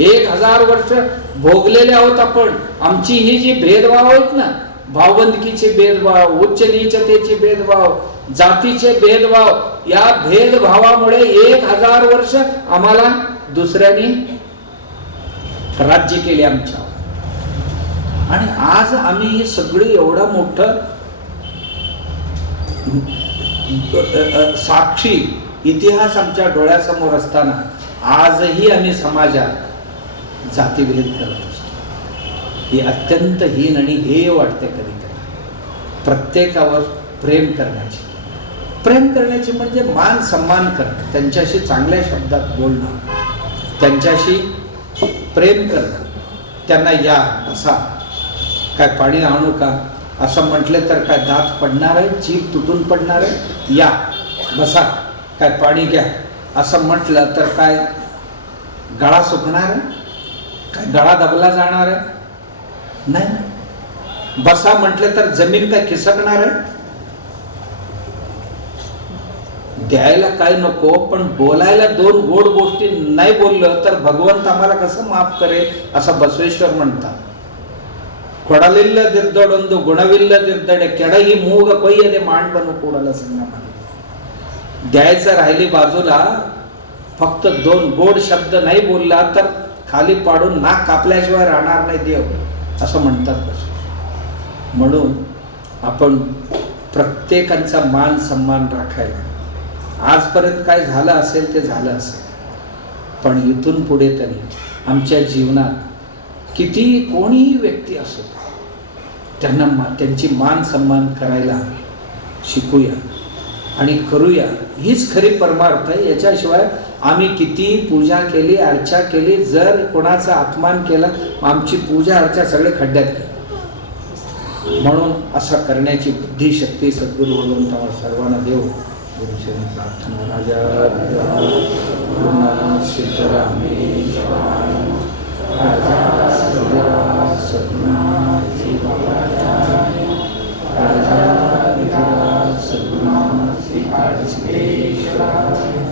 1000 वर्ष भोगलेले आहोत आपण. आमची ही जी भेदभाव आहेत ना, भावबंदकीचे भेदभाव, उच्च नीचतेचे भेदभाव, जातीचे भेदभाव, या भेदभावामुळे 1000 वर्ष आम्हाला दुसऱ्यांनी राज्य केले आमच्या. आणि आज आम्ही हे सगळी एवढं मोठं साक्षी इतिहास आमच्या डोळ्यासमोर असताना आजही आम्ही समाजात जातीभेद करत असतो. ही अत्यंत हीन आणि हेय वाटते कधी कधी. प्रत्येकावर प्रेम करण्याची म्हणजे मान सन्मान करणं, त्यांच्याशी चांगल्या शब्दात बोलणं, त्यांच्याशी प्रेम करणं, त्यांना या बसा, काय पाणी आणू का असं म्हटलं तर काय दात पडणार आहे, जीभ तुटून पडणार आहे? या बसा, काय पाणी घ्या असं म्हटलं तर काय गळा सुकणार आहे? काय गळा दबला जाणार आहे? नाही. बसा म्हटलं तर जमीन काय खिसकणार आहे? द्यायला काय नको, पण बोलायला 2 गोड गोष्टी नाही बोललं तर भगवंत आम्हाला कसं माफ करेल, असं बसवेश्वर म्हणतात. ಕೊಡಲಿಲ್ಲ ದಿರ್ದೊಡೊಂದು ಗುಣವಿಲ್ಲ ದಿರ್ದಡೆ ಕೆಡही मूग ಕೊಯ್ಯದೆ मांडबनु कोडाला संगमाने. द्यायचं राहिली बाजूला, फक्त 2 गोड शब्द नाही बोलला तर खाली पाडून नाक कापल्याशिवाय राहणार नाही देव, असं म्हणतात बसवेश्वर. म्हणून आपण प्रत्येकाचा मान सन्मान राखायला. आजपर्यंत काय झालं असेल ते झालं असेल, पण इथून पुढे तरी आमच्या जीवनात किती कोणीही व्यक्ती असो, त्यांना त्यांची मान सन्मान करायला शिकूया आणि करूया. हीच खरी परमार्थ आहे. याच्याशिवाय आम्ही किती पूजा केली, अर्चा केली, जर कोणाचा अपमान केला, आमची पूजा अर्चा सगळे खड्ड्यात गेली. म्हणून असं करण्याची बुद्धी शक्ती सद्गुरू भगवंतांना सर्वांना देव. गुरुचरण प्रार्थना. राजा गुरुनाथ सिद्धरामेश्वराय राजा सद्गुरुनाथ श्री बाबाचार्य राजा सद्गुरुनाथ श्री काळसिद्धेश्वराय